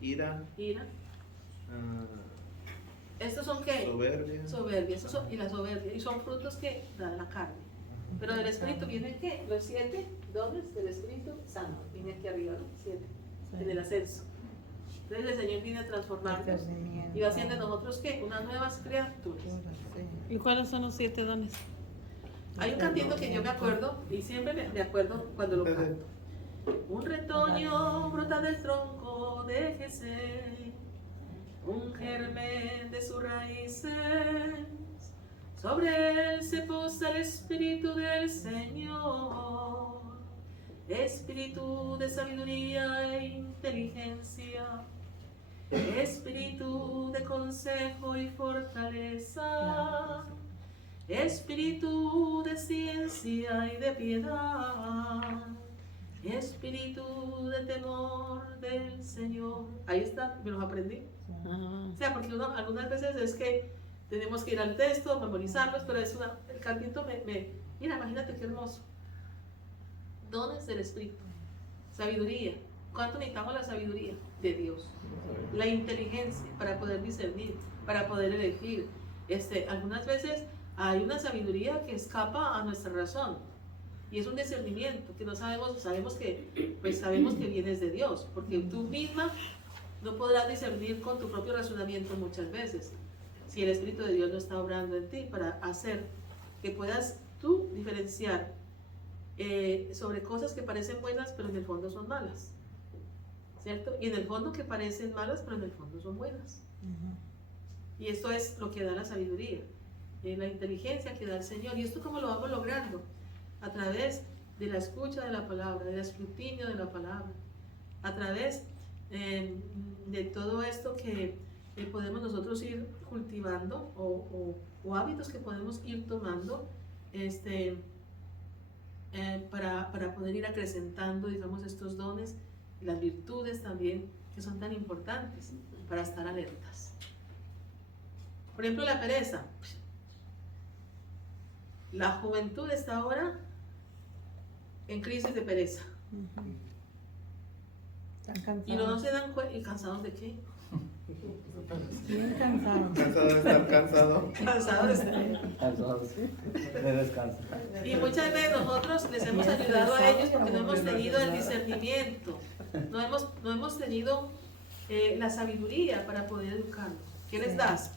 ira, ¿estos son qué? soberbia. Soberbia, y la soberbia, y son frutos que da la carne. Pero del Espíritu viene ¿qué? Los 7 dones del Espíritu Santo. Viene aquí arriba, ¿no? 7. En el ascenso. Entonces el Señor viene a transformarnos y va haciendo de nosotros ¿qué? Unas nuevas criaturas. ¿Y cuáles son los 7 dones? Hay un cantito que yo me acuerdo y siempre me acuerdo cuando lo canto. Un retoño brota del tronco de Jesé, un germen de sus raíces, sobre él se posa el Espíritu del Señor, Espíritu de sabiduría e inteligencia, Espíritu de consejo y fortaleza, Espíritu de ciencia y de piedad, Espíritu de temor del Señor. Ahí está, me los aprendí. O sea, porque uno algunas veces es que tenemos que ir al texto, memorizarlos, pero es el cantito mira, imagínate qué hermoso. Dones del Espíritu, sabiduría. ¿Cuánto necesitamos la sabiduría? De Dios. La inteligencia para poder discernir, para poder elegir. Algunas veces hay una sabiduría que escapa a nuestra razón y es un discernimiento que no sabemos que vienes de Dios, porque tú misma no podrás discernir con tu propio razonamiento muchas veces si el Espíritu de Dios no está obrando en ti para hacer que puedas tú diferenciar sobre cosas que parecen buenas pero en el fondo son malas, ¿cierto? Y en el fondo que parecen malas pero en el fondo son buenas. Y esto es lo que da la sabiduría, la inteligencia que da el Señor. ¿Y esto cómo lo vamos logrando? A través de la escucha de la palabra, del escrutinio de la palabra, a través de todo esto que podemos nosotros ir cultivando o hábitos que podemos ir tomando para poder ir acrecentando, digamos, estos dones y las virtudes también que son tan importantes para estar alertas. Por ejemplo, la pereza. La juventud está ahora en crisis de pereza. Están cansados. Y no se dan cuenta. ¿Y cansados de qué? Bien cansados. Cansado de estar cansado. Cansados de estar. De descanso. Y muchas veces nosotros les hemos ayudado a ellos porque no hemos tenido el discernimiento, no hemos tenido la sabiduría para poder educarlos. ¿Qué les das?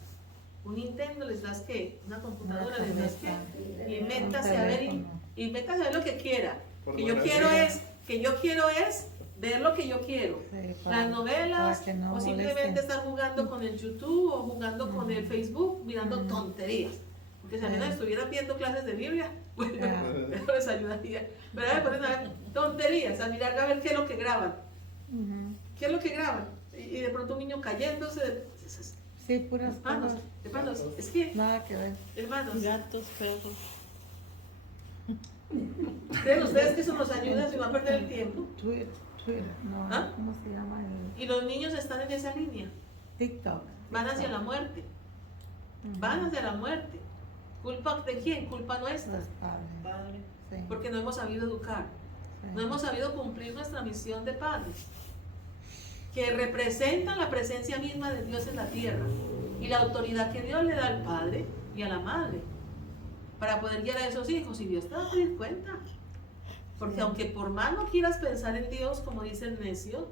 Un Nintendo, les das ¿qué? Una computadora, les das ¿qué? Invéntase a ver lo que quiera. Que yo quiero es ver lo que yo quiero. Las novelas, o simplemente estar jugando con el YouTube o jugando con el Facebook, mirando tonterías. Porque si a mí no estuvieran viendo clases de Biblia, bueno, eso les ayudaría. Pero ahora me ponen a ver tonterías, a mirar a ver qué es lo que graban. ¿Qué es lo que graban? Y de pronto un niño cayéndose. Sí, puras Hermanos, es que, nada que ver. hermanos, Gatos, perros. ¿creen ustedes que eso nos ayuda si no a perder el tiempo? Twitter, no, ¿Ah? ¿cómo se llama? Y los niños están en esa línea, TikTok. van hacia la muerte, van hacia la muerte. ¿Culpa de quién? Culpa nuestra, Los padres. Padre. Sí, porque no hemos sabido educar, sí. no hemos sabido cumplir nuestra misión de padres, que representa la presencia misma de Dios en la tierra y la autoridad que Dios le da al padre y a la madre para poder guiar a esos hijos, y Dios te va a pedir cuenta. Porque aunque por más no quieras pensar en Dios, como dice el necio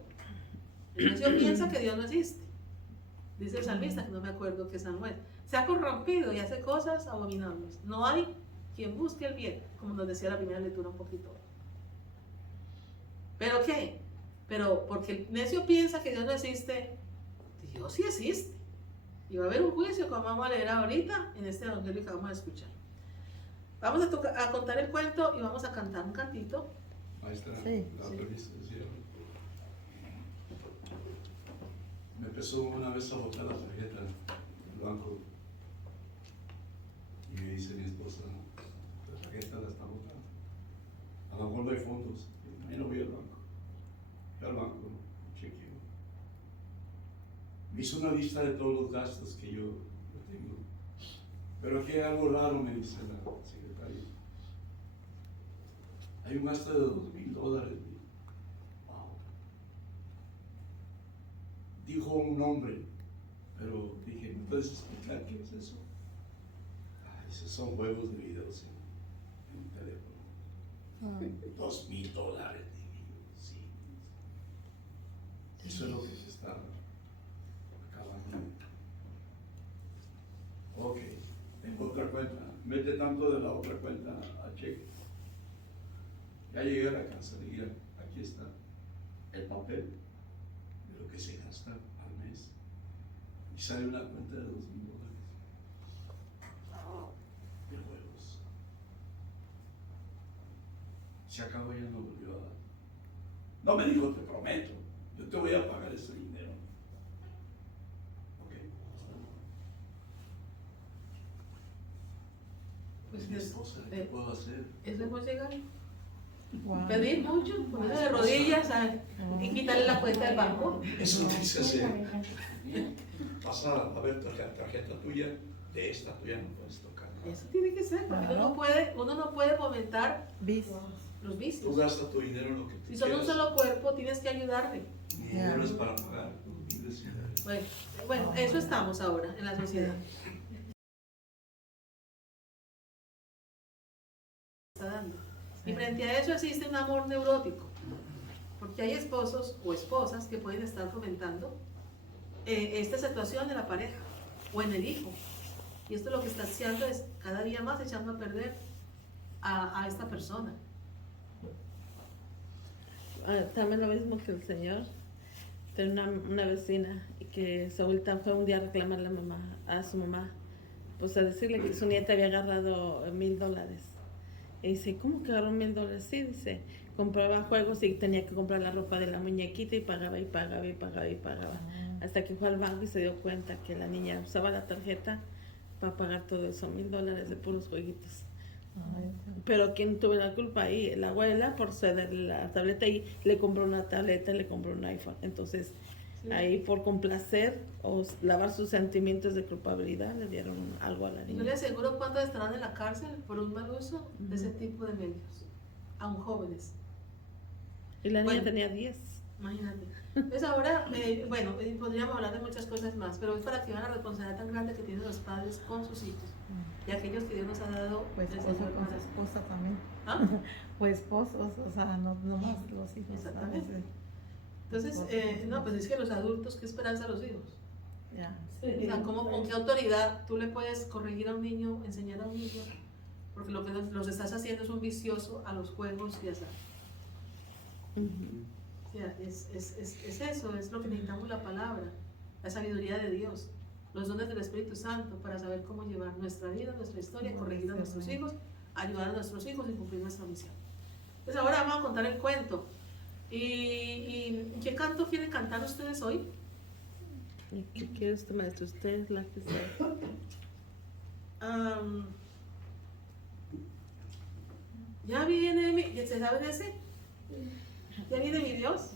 piensa que Dios no existe. Dice el salmista, que no me acuerdo que Samuel, se ha corrompido y hace cosas abominables. No hay quien busque el bien, como nos decía la primera lectura un poquito. ¿Pero qué? Pero porque el necio piensa que Dios no existe, Dios sí existe. Y va a haber un juicio, como vamos a leer ahorita en este evangelio que vamos a escuchar. Vamos a contar el cuento y vamos a cantar un cantito. Maestra, Sí, la sí. permiso decir algo. Me empezó una vez a botar la tarjeta del banco y me dice mi esposa, la tarjeta la está botando. A lo mejor no hay fondos. Y no voy al banco. Fui al banco, chequeo. Me hizo una lista de todos los gastos que yo tengo. Pero aquí hay algo raro, me dice la secretaria. Hay un gasto de $2,000. Wow. Dijo un nombre, pero dije, ¿me puedes explicar qué es eso? Esos son juegos de video, señor. un teléfono. Ah. $2,000, sí. Eso es lo que se está acabando. Ok, en otra cuenta, mete tanto de la otra cuenta a cheque. Ya llegué a la casa, le dije, aquí está el papel de lo que se gasta al mes. Y sale una cuenta de $2,000 de juegos. Se acabó, ya no volvió a dar. No me dijo, te prometo, yo te voy a pagar ese dinero. Ok. Pues Mi esposa, ¿qué puedo hacer? eso hemos llegado. Wow. Pedir mucho, ponerse de rodillas y quitarle la cuenta del banco. Eso lo tienes que hacer. Vas a ver tarjeta tuya, de esta tuya no puedes tocar. Eso tiene que ser, porque uno no puede fomentar Vicios. los Tú vicios. gastas tu dinero en lo que te Si son un quieras. solo cuerpo, tienes que ayudarle. Mi dinero es para pagar tus biles. Bueno, eso estamos ahora en la sociedad. Está dando. Y frente a eso existe un amor neurótico, porque hay esposos o esposas que pueden estar fomentando esta situación en la pareja o en el hijo. Y esto lo que está haciendo es cada día más echando a perder a esta persona. También lo mismo que el señor. Tenía una vecina y que su abuelita fue un día a reclamar a su mamá, pues a decirle que su nieta había agarrado $1,000. Y dice, ¿cómo que agarró $1,000? Sí, dice, compraba juegos y tenía que comprar la ropa de la muñequita y pagaba y pagaba y pagaba y pagaba. Hasta que fue al banco y se dio cuenta que la niña usaba la tarjeta para pagar todo eso, $1,000 de puros jueguitos. Pero ¿quién tuvo la culpa ahí? La abuela por cederle la tableta y le compró una tableta y le compró un iPhone. Entonces, ahí por complacer o lavar sus sentimientos de culpabilidad le dieron algo a la Y no niña. le aseguro cuántos estarán en la cárcel por un mal uso de ese tipo de medios, aún jóvenes. Y la niña Bueno. tenía 10. Imagínate. Entonces ahora, podríamos hablar de muchas cosas más, pero es para que vean la responsabilidad tan grande que tienen los padres con sus hijos y aquellos que Dios nos ha dado Pues el esposo Señor con su para- esposa también. ¿Ah? O esposos, o sea, no más los hijos. Exactamente. ¿sabes? Entonces, no, pues es que los adultos, ¿qué esperanza a los hijos? Ya. O sea, ¿con qué autoridad tú le puedes corregir a un niño, enseñar a un niño? Porque lo que los estás haciendo es un vicioso a los juegos y azar. O sea, es eso, es lo que necesitamos la palabra, la sabiduría de Dios, los dones del Espíritu Santo para saber cómo llevar nuestra vida, nuestra historia, corregir a nuestros hijos, ayudar a nuestros hijos y cumplir nuestra misión. Pues ahora vamos a contar el cuento. ¿Y qué canto quieren cantar ustedes hoy? ¿Y qué quiere usted, maestro? Usted es la que sabe. Ya viene ¿se saben ese? ¿Ya viene mi Dios?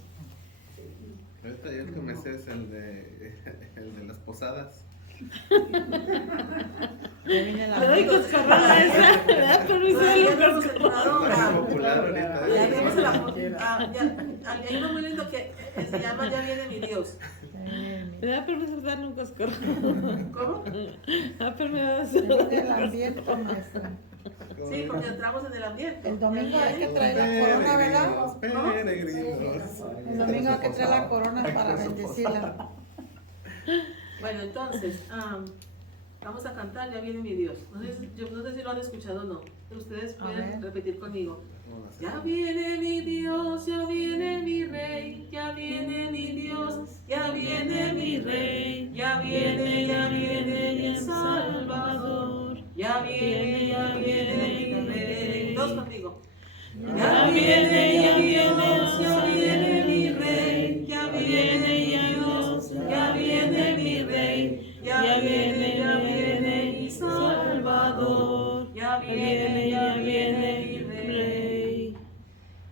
Ahorita yo el que me sé es el de las posadas. Ya viene la Pero hay coscorrona esa, ¿verdad? Permiso de Ya los tenemos el coscorrones. programa. Más popular ahorita. Ya tenemos hay uno muy lindo que se llama Ya viene mi Dios. ¿Me da permiso de darle un coscorrón? ¿Cómo? Ah, permiso Ya de viene el ambiente, maestra. Sí, porque entramos en el ambiente. El domingo hay que traer la corona, ¿verdad? Peregrinos. El domingo hay que traer la corona para bendecirla. Bueno, entonces, vamos a cantar Ya viene mi Dios. Yo no sé si lo han escuchado o no, pero ustedes A pueden ver. repetir conmigo. Ya viene mi Dios, ya viene mi Rey, ya viene mi Dios, ya viene mi Rey, ya viene mi Salvador, ya viene mi Rey. Dos conmigo. Ya viene mi Dios, ya viene mi Rey, ya viene mi Dios, ya viene mi Rey, ya viene mi Salvador, ya viene mi Rey.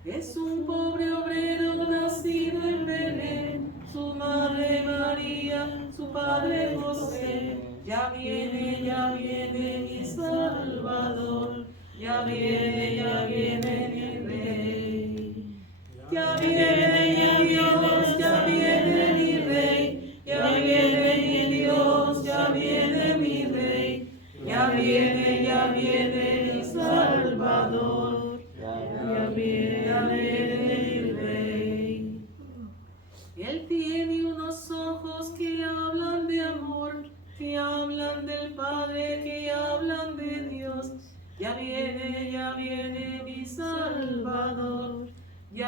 Es un pobre obrero nacido en Belén, su madre María, su padre José. Ya viene mi Salvador, ya viene mi Rey.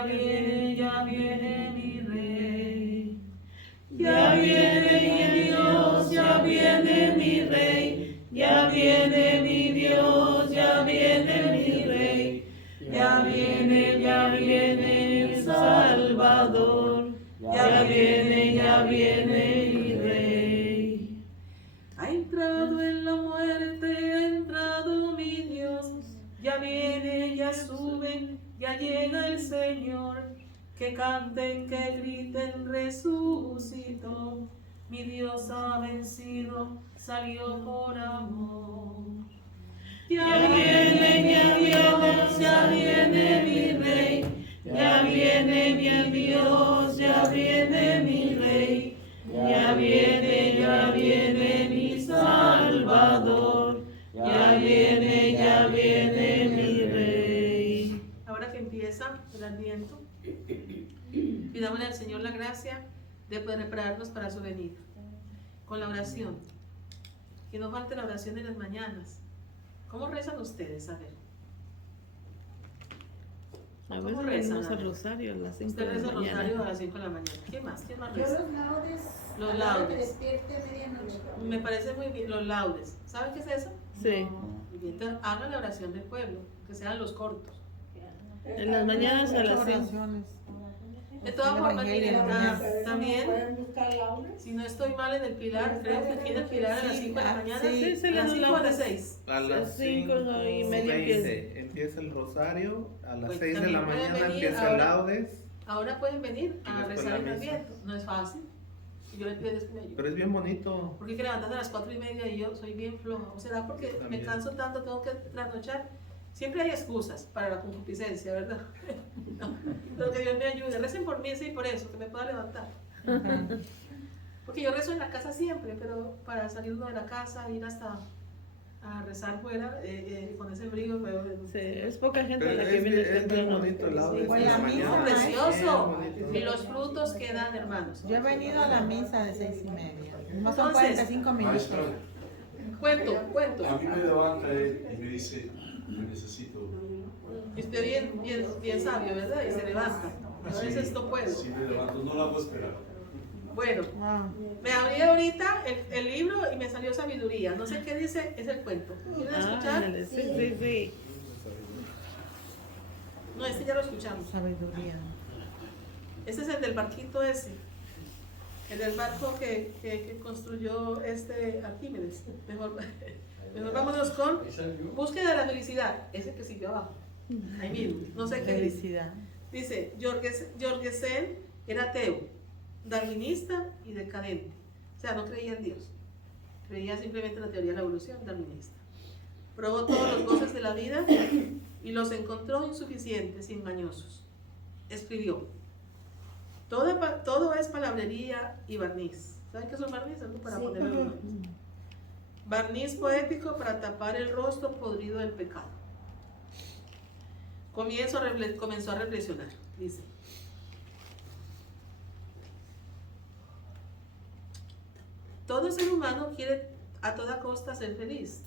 ya viene mi rey. Ya viene mi Dios, ya viene mi rey, ya viene mi Dios, ya viene mi rey, ya viene mi Salvador, ya viene mi rey. Ha entrado en la muerte, ha entrado mi Dios, ya viene, ya sube, ya llega el Señor. Que canten, que griten, resucitó. Mi Dios ha vencido, salió por amor. Ya viene mi rey. Ya viene mi Dios, ya viene mi rey. Ya viene mi Salvador. Ya viene mi rey. Ahora que empieza el Adviento, pidámosle al Señor la gracia de poder prepararnos para su venida. Con la oración. Que no falte la oración en las mañanas. ¿Cómo rezan ustedes? A ver. A ¿Cómo veces rezan? venimos al rosario a las 5 Usted de reza la el rosario a mañana. las 5 de la mañana. ¿Quién más? ¿Quién más Yo reza? los laudes, Los a la hora que laudes. despierte a medianoche. Me parece muy bien. Los laudes. ¿Saben qué es eso? Sí, Muy bien. Entonces, hagan la oración del pueblo. Que sean los cortos. en las mañanas a las 5. oraciones. De todas El formas, miren, Evangelio, ¿no? ¿Ustedes también, pueden buscar laudes? si no estoy mal en el Pilar, creo que aquí en el Pilar a las 5 de la mañana. sí, se a le las dan 5 o a las laudes. 6. A las 5:30 5:20 empieza el rosario, a las Pues 6 de también la pueden mañana venir empieza el ahora. laudes, Ahora pueden venir Y a después rezar la en el misa. viento. No es fácil. Y yo les pido después. pero es bien bonito. Porque hay que levantarse a las 4:30 y yo soy bien floja. ¿O será porque me También. canso tanto, tengo que trasnochar? Siempre hay excusas para la concupiscencia, ¿verdad? No, pero que Dios me ayude. Recen por mí, sí, por eso, que me pueda levantar. Porque yo rezo en la casa siempre, pero para salir uno de la casa, ir hasta a rezar fuera, con ese brillo, Sí, es poca gente Pero la que viene es bien temprano. bonito el laudes Igual en la la misa, mañana. precioso. Bien bonito. Y los frutos que dan, hermanos. Yo he venido a la misa de 6:30. Más son Entonces, 45 minutos. Maestra, Cuento. a mí me levanta él y me dice, yo necesito. Y usted bien sabio, ¿verdad? Y se levanta. A veces no puedo. Sí, me levanto, no la hago esperar. Bueno, Wow. me abrí ahorita el libro y me salió sabiduría. No sé qué dice, es el cuento. ¿Quieren escuchar? Ándale, sí. No, este ya lo escuchamos. Sabiduría. Este es el del barquito ese. El del barco que construyó Arquímedes. Mejor vámonos con búsqueda de la felicidad. Ese que siguió abajo. Ahí mismo. No sé qué dice. Felicidad. Dice, Jorgensen era ateo, darwinista y decadente. O sea, no creía en Dios. Creía simplemente en la teoría de la evolución darwinista. Probó todos los goces de la vida y los encontró insuficientes y engañosos. Escribió, todo es palabrería y barniz. ¿Saben qué son barniz? Algo para Sí. ponerle los nombres. Barniz poético para tapar el rostro podrido del pecado. Comenzó a reflexionar, dice. Todo ser humano quiere a toda costa ser feliz.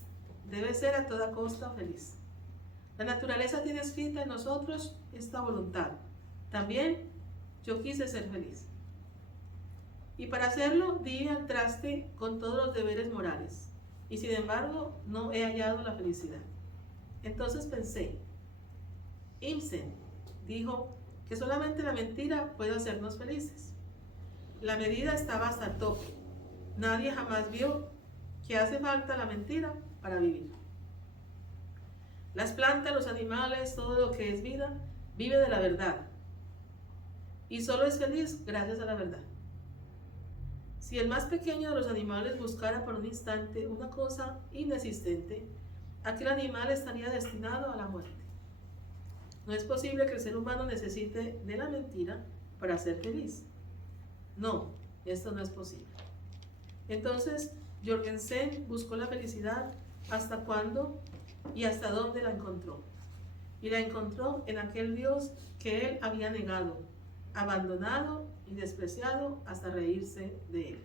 Debe ser a toda costa feliz. La naturaleza tiene escrita en nosotros esta voluntad. También yo quise ser feliz. Y para hacerlo di al traste con todos los deberes morales. Y sin embargo no he hallado la felicidad. Entonces pensé, Ibsen dijo que solamente la mentira puede hacernos felices. La medida estaba hasta el tope. Nadie jamás vio que hace falta la mentira para vivir. Las plantas, los animales, todo lo que es vida, vive de la verdad. Y solo es feliz gracias a la verdad. Si el más pequeño de los animales buscara por un instante una cosa inexistente, aquel animal estaría destinado a la muerte. No es posible que el ser humano necesite de la mentira para ser feliz. No, esto no es posible. Entonces, Jorgensen buscó la felicidad hasta cuándo y hasta dónde la encontró. Y la encontró en aquel Dios que él había negado, abandonado y despreciado hasta reírse de él.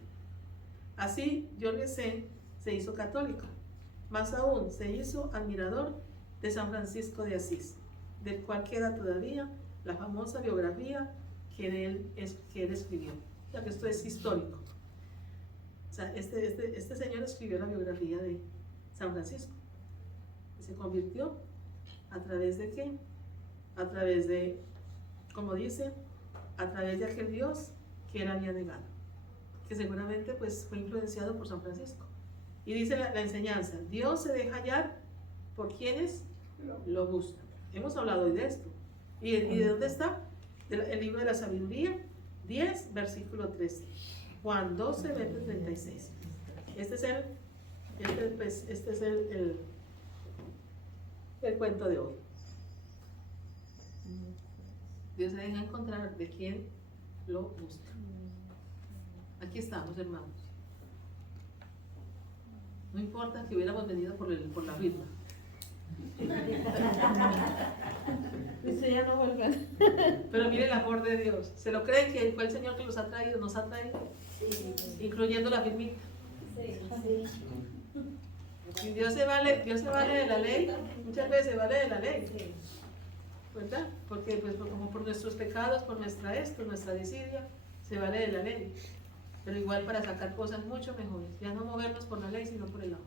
Así, Jorgensen se hizo católico. Más aún, se hizo admirador de San Francisco de Asís, del cual queda todavía la famosa biografía que él escribió. O sea, que esto es histórico. O sea, este señor escribió la biografía de San Francisco. Y se convirtió a través de ¿qué? A través de, como dice, a través de aquel Dios que él había negado, que seguramente pues fue influenciado por San Francisco. Y dice la enseñanza, Dios se deja hallar por quienes lo buscan. Hemos hablado hoy de esto. ¿Y de dónde está? El libro de la sabiduría, 10, versículo 13. Juan 12, 20, 36. Este es el cuento de hoy. Dios se deja encontrar de quien lo busca. Aquí estamos, hermanos. No importa que hubiéramos venido por la firma. Dice, ya no vuelven. Pero mire el amor de Dios. ¿Se lo creen que fue el Señor que los ha traído? ¿Nos ha traído? Sí. Incluyendo la firmita. Sí. Y Dios se vale de la ley. Muchas veces se vale de la ley. ¿Verdad? Porque pues, como por nuestros pecados, por nuestra desidia, se vale de la ley. Pero igual para sacar cosas mucho mejores. Ya no movernos por la ley, sino por el amor.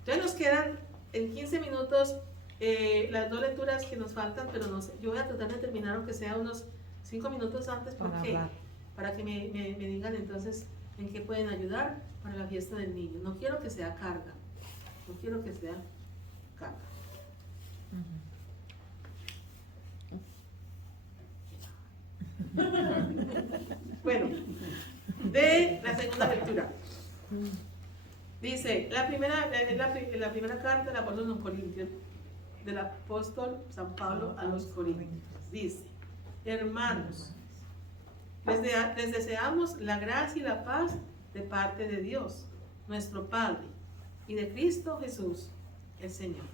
Entonces nos quedan en 15 minutos las 2 lecturas que nos faltan, pero no sé, yo voy a tratar de terminar aunque sea unos 5 minutos antes. ¿Por qué? Para que me digan entonces en qué pueden ayudar para la fiesta del niño. No quiero que sea carga. No quiero que sea carga. Bueno, de la segunda lectura. Dice, la primera carta del apóstol San Pablo a los Corintios. Dice, hermanos, les deseamos la gracia y la paz de parte de Dios, nuestro Padre, y de Cristo Jesús, el Señor.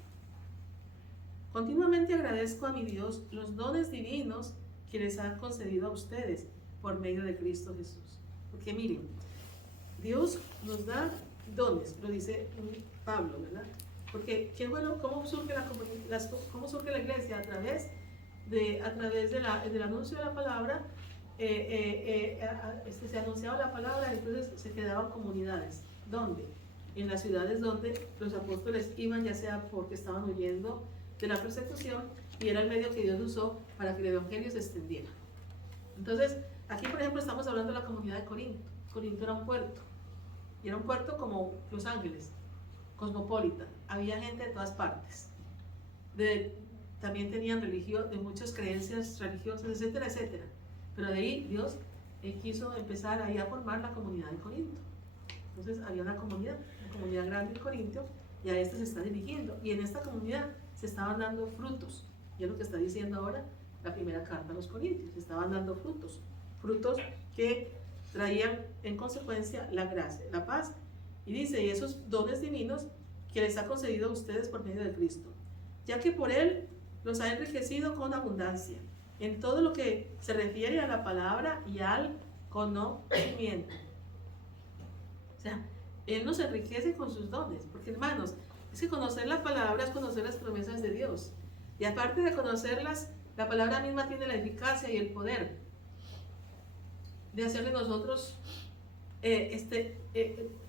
Continuamente agradezco a mi Dios los dones divinos que les ha concedido a ustedes por medio de Cristo Jesús. Porque miren, Dios nos da dones, lo dice Pablo, ¿verdad? Porque ¿cómo surge la iglesia? A través del anuncio de la palabra. Se anunciaba la palabra, entonces se quedaban comunidades. ¿Dónde? En las ciudades donde los apóstoles iban, ya sea porque estaban huyendo de la persecución, y era el medio que Dios usó para que el evangelio se extendiera. Entonces, aquí por ejemplo estamos hablando de la comunidad de Corinto. Corinto era un puerto, y era un puerto como Los Ángeles, cosmopolita. Había gente de todas partes. También tenían religión, de muchas creencias religiosas, etcétera, etcétera. Pero de ahí Dios quiso empezar ahí a formar la comunidad de Corinto. Entonces había una comunidad grande en Corinto, y a esta se está dirigiendo. Y en esta comunidad se estaban dando frutos. Y es lo que está diciendo ahora la primera carta a los Corintios. Se estaban dando frutos que traían en consecuencia la gracia, la paz. Y dice, y esos dones divinos que les ha concedido a ustedes por medio de Cristo, ya que por Él los ha enriquecido con abundancia, en todo lo que se refiere a la palabra y al conocimiento. O sea, Él nos enriquece con sus dones, porque hermanos, es que conocer la palabra es conocer las promesas de Dios. Y aparte de conocerlas, la palabra misma tiene la eficacia y el poder de hacerle nosotros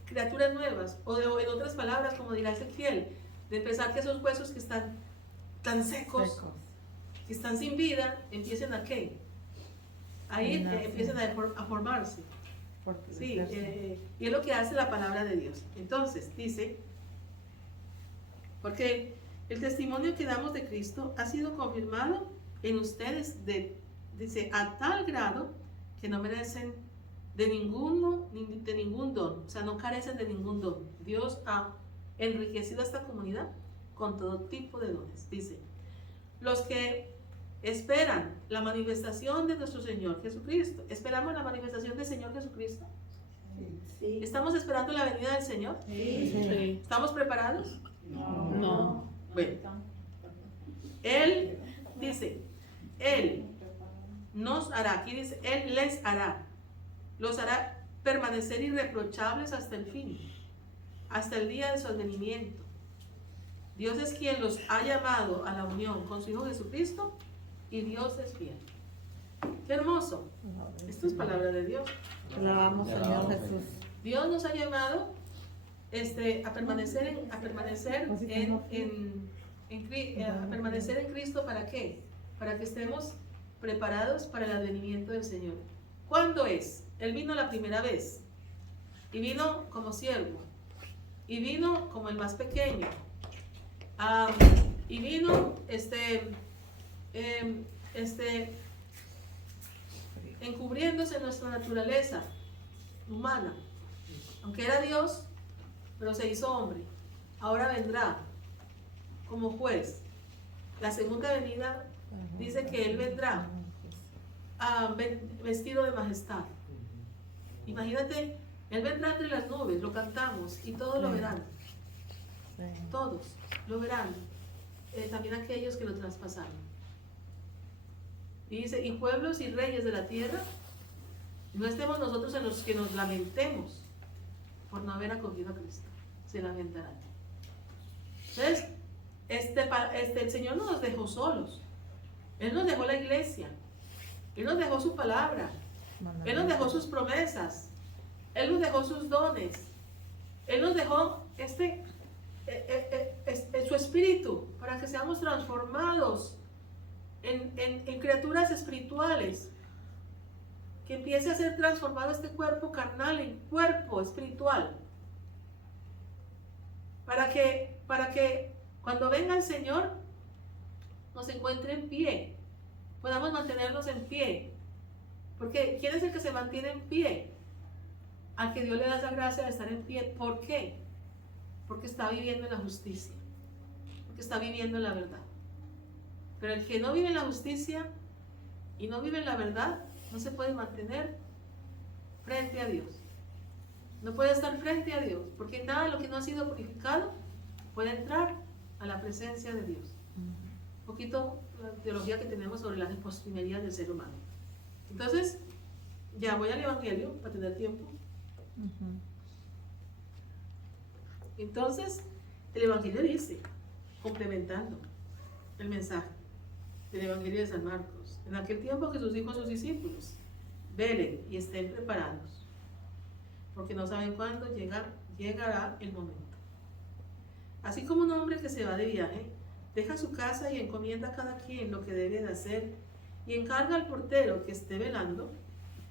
criaturas nuevas, o en otras palabras, como dirá Ezequiel, de empezar que esos huesos que están tan secos, que están sin vida, empiecen a ¿qué? Ahí empiezan a formarse. Sí, y es lo que hace la palabra de Dios. Entonces, dice, porque el testimonio que damos de Cristo ha sido confirmado en ustedes, dice, a tal grado que no merecen de ningún don, o sea, no carecen de ningún don. Dios ha enriquecido a esta comunidad con todo tipo de dones. Dice, los que esperan la manifestación de nuestro Señor Jesucristo. ¿Esperamos la manifestación del Señor Jesucristo? Sí. ¿Estamos esperando la venida del Señor? Sí. ¿Estamos preparados? No. Bueno, Él dice, Él nos hará, aquí dice, Él les hará, los hará permanecer irreprochables hasta el fin, hasta el día de su advenimiento. Dios es quien los ha llamado a la unión con su Hijo Jesucristo, y Dios es fiel. Qué hermoso. Esto es palabra de Dios. Te alabamos, Señor Jesús. Dios nos ha llamado a permanecer en Cristo. ¿Para qué? Para que estemos preparados para el advenimiento del Señor. ¿Cuándo es? Él vino la primera vez y vino como siervo y vino como el más pequeño y vino encubriéndose nuestra naturaleza humana, aunque era Dios, pero se hizo hombre. Ahora vendrá como juez. La segunda venida dice que Él vendrá vestido de majestad. Imagínate, Él vendrá entre las nubes, lo cantamos y todos lo verán. Todos lo verán. También aquellos que lo traspasaron. Y dice, y pueblos y reyes de la tierra, no estemos nosotros en los que nos lamentemos por no haber acogido a Cristo. Se lamentarán. Entonces, el Señor no nos dejó solos. Él nos dejó la iglesia. Él nos dejó su palabra. Él nos dejó sus promesas. Él nos dejó sus dones. Él nos dejó su espíritu para que seamos transformados en criaturas espirituales. Que empiece a ser transformado este cuerpo carnal en cuerpo espiritual. Para que cuando venga el Señor nos encuentre en pie, podamos mantenernos en pie. Porque ¿quién es el que se mantiene en pie? Al que Dios le da la gracia de estar en pie. ¿Por qué? Porque está viviendo en la justicia, porque está viviendo en la verdad. Pero el que no vive en la justicia y no vive en la verdad, no se puede mantener frente a Dios. No puede estar frente a Dios, porque nada de lo que no ha sido purificado puede entrar a la presencia de Dios. Un poquito la teología que tenemos sobre las postrimerías del ser humano. Entonces, ya voy al Evangelio para tener tiempo. Entonces, el Evangelio dice, complementando el mensaje del Evangelio de San Marcos, en aquel tiempo Jesús dijo a sus discípulos, velen y estén preparados, porque no saben cuándo llegará el momento. Así como un hombre que se va de viaje, deja su casa y encomienda a cada quien lo que debe de hacer, y encarga al portero que esté velando,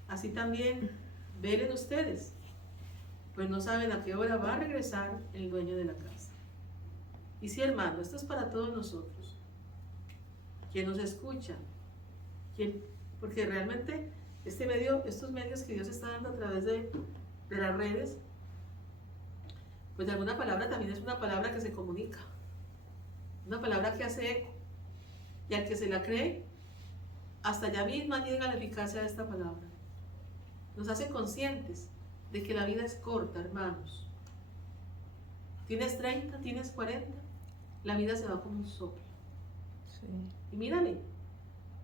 así también velen ustedes, pues no saben a qué hora va a regresar el dueño de la casa. Y sí, hermano, esto es para todos nosotros. ¿Quién nos escucha? ¿Quién? Porque realmente estos medios que Dios está dando a través de las redes, pues de alguna palabra también es una palabra que se comunica, una palabra que hace eco, y al que se la cree, hasta allá misma llega la eficacia de esta palabra. Nos hace conscientes de que la vida es corta, hermanos. Tienes 30, tienes 40, la vida se va como un soplo. Sí. Y mírame,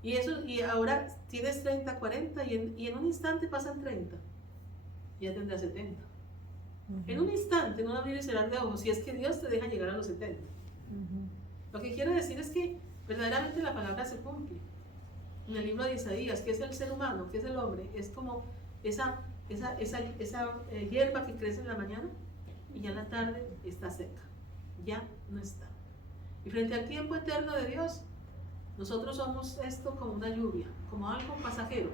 y ahora tienes 30, 40 y en un instante pasan 30, ya tendrás 70. En un instante, en un abrir y cerrar de ojos, si es que Dios te deja llegar a los 70. Lo que quiero decir es que verdaderamente la palabra se cumple. En el libro de Isaías, ¿qué es el ser humano? ¿Qué es el hombre? Es como esa hierba que crece en la mañana y ya en la tarde está seca, ya no está. Y frente al tiempo eterno de Dios, nosotros somos esto como una lluvia, como algo pasajero,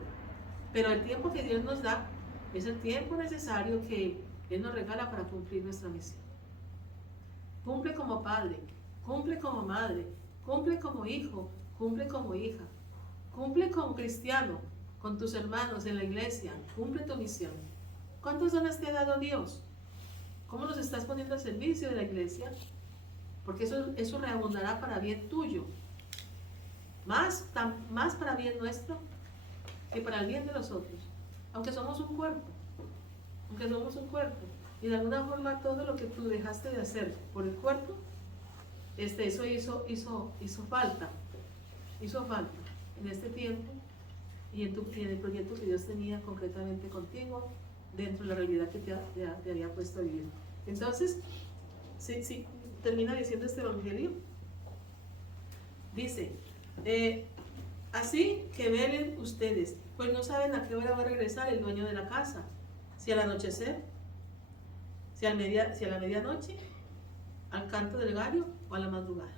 pero el tiempo que Dios nos da es el tiempo necesario que Él nos regala para cumplir nuestra misión. Cumple como padre, cumple como madre, cumple como hijo, cumple como hija, cumple como cristiano, con tus hermanos en la iglesia, cumple tu misión. ¿Cuántos dones te ha dado Dios? ¿Cómo los estás poniendo al servicio de la iglesia? Porque eso reabundará para bien tuyo, más para bien nuestro que para el bien de los otros, aunque somos un cuerpo, y de alguna forma todo lo que tú dejaste de hacer por el cuerpo, eso hizo falta en este tiempo y en el proyecto que Dios tenía concretamente contigo, dentro de la realidad que te había puesto a vivir. Entonces, sí, termina diciendo este evangelio. Dice, Así que velen ustedes, pues no saben a qué hora va a regresar el dueño de la casa, si al anochecer, si a la medianoche, al canto del gallo o a la madrugada.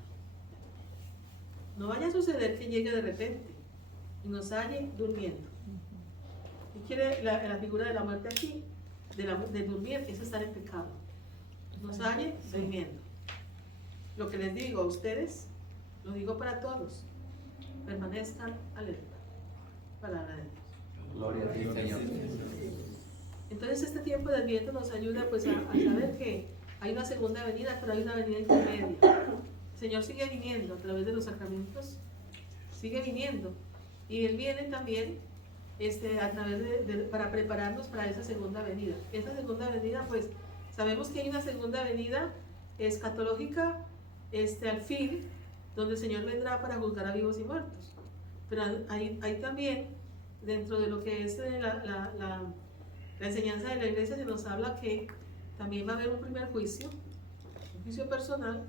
No vaya a suceder que llegue de repente y nos halle durmiendo. ¿Y quiere la figura de la muerte aquí? De dormir, es estar en pecado. Nos halle durmiendo. Lo que les digo a ustedes, lo digo para todos, permanezcan alerta. Palabra de Dios. Gloria a ti, Señor. Entonces este tiempo de Adviento nos ayuda pues a saber que hay una segunda venida, pero hay una venida intermedia. El Señor sigue viniendo a través de los sacramentos, sigue viniendo, y Él viene también a través para prepararnos para esa segunda venida. Esa segunda venida, pues sabemos que hay una segunda venida escatológica al fin, donde el Señor vendrá para juzgar a vivos y muertos. Pero hay también, dentro de lo que es la enseñanza de la iglesia, se nos habla que también va a haber un primer juicio, un juicio personal.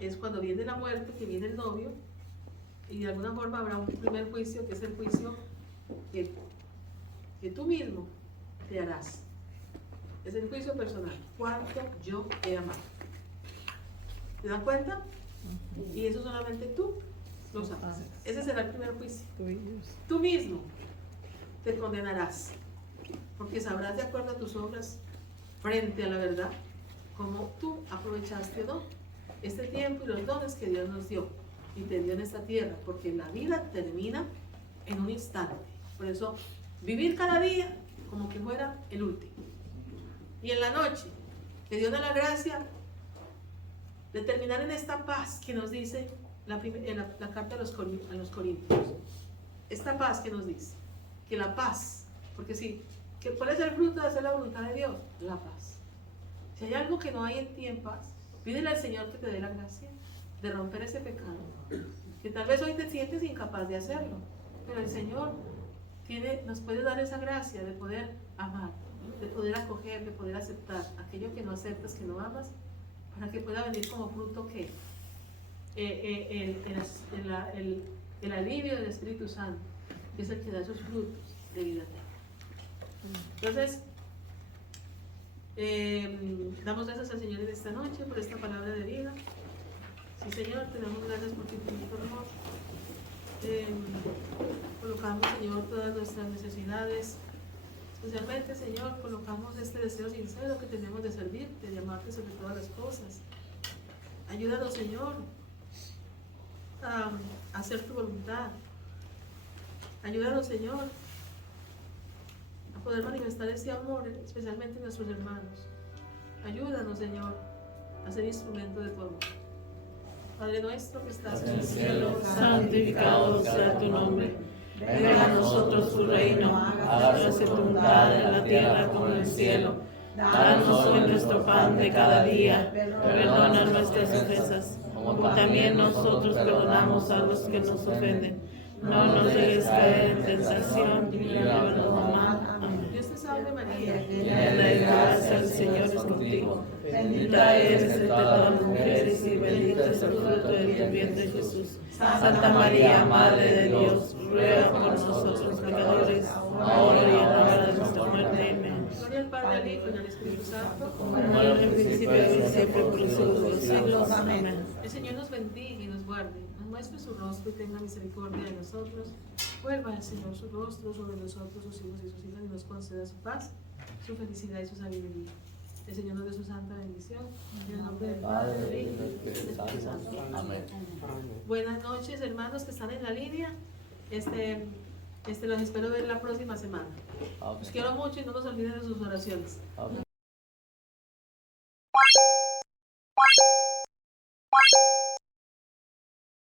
Es cuando viene la muerte, que viene el novio, y de alguna forma habrá un primer juicio, que es el juicio que tú mismo te harás. Es el juicio personal. ¿Cuánto yo he amado? ¿Te dan cuenta? Y eso solamente tú lo sabes. Ese será el primer juicio. Tú mismo te condenarás, porque sabrás de acuerdo a tus obras frente a la verdad, cómo tú aprovechaste o no este tiempo y los dones que Dios nos dio y te dio en esta tierra, porque la vida termina en un instante. Por eso, vivir cada día como que fuera el último. Y en la noche, que Dios da la gracia de terminar en esta paz que nos dice en la carta a los Corintios. Esta paz que nos dice, que la paz, porque sí, ¿cuál es el fruto de hacer la voluntad de Dios? La paz. Si hay algo que no hay en ti en paz, pídele al Señor que te dé la gracia de romper ese pecado, que tal vez hoy te sientes incapaz de hacerlo, pero el Señor nos puede dar esa gracia de poder amar, de poder acoger, de poder aceptar aquello que no aceptas, que no amas, para que pueda venir como fruto que el alivio del Espíritu Santo, que es el que da esos frutos de vida eterna. Entonces, damos gracias al Señor en esta noche por esta palabra de vida. Sí, Señor, te damos gracias por tu infinito amor. Colocamos, Señor, todas nuestras necesidades. Especialmente, Señor, colocamos este deseo sincero que tenemos de servirte, de amarte sobre todas las cosas. Ayúdanos, Señor, a hacer tu voluntad. Ayúdanos, Señor, a poder manifestar ese amor, especialmente en nuestros hermanos. Ayúdanos, Señor, a ser instrumento de tu amor. Padre nuestro que estás en el cielo, santificado sea tu nombre. Venga a nosotros tu reino, hágase tu voluntad en la tierra como en el cielo. Danos hoy nuestro pan de cada día, perdona nuestras ofensas, como también nosotros perdonamos a los que nos ofenden. No nos dejes caer en tentación, y líbranos del mal. Amén. Dios te salve María, Llena de gracia, el Señor es contigo. Bendita eres entre todas las mujeres y bendito es el fruto de tu vientre Jesús. Santa María, Madre de Dios, ruega por nosotros pecadores, ahora y en la hora de nuestra muerte. Amén. gloria al Padre, al Hijo y al Espíritu Santo. Como en el principio y siempre por los siglos de los siglos. Amén. El Señor nos bendiga y nos guarde, nos muestre su rostro y tenga misericordia de nosotros. Vuelva el Señor su rostro sobre nosotros, sus hijos y sus hijas, y nos conceda su paz, su felicidad y su sabiduría. El Señor nos dé su santa bendición. En el nombre del Padre, del Hijo y del Espíritu Santo. Amén. Buenas noches, hermanos que están en la línea. Los espero ver la próxima semana. Los quiero mucho y no nos olviden de sus oraciones.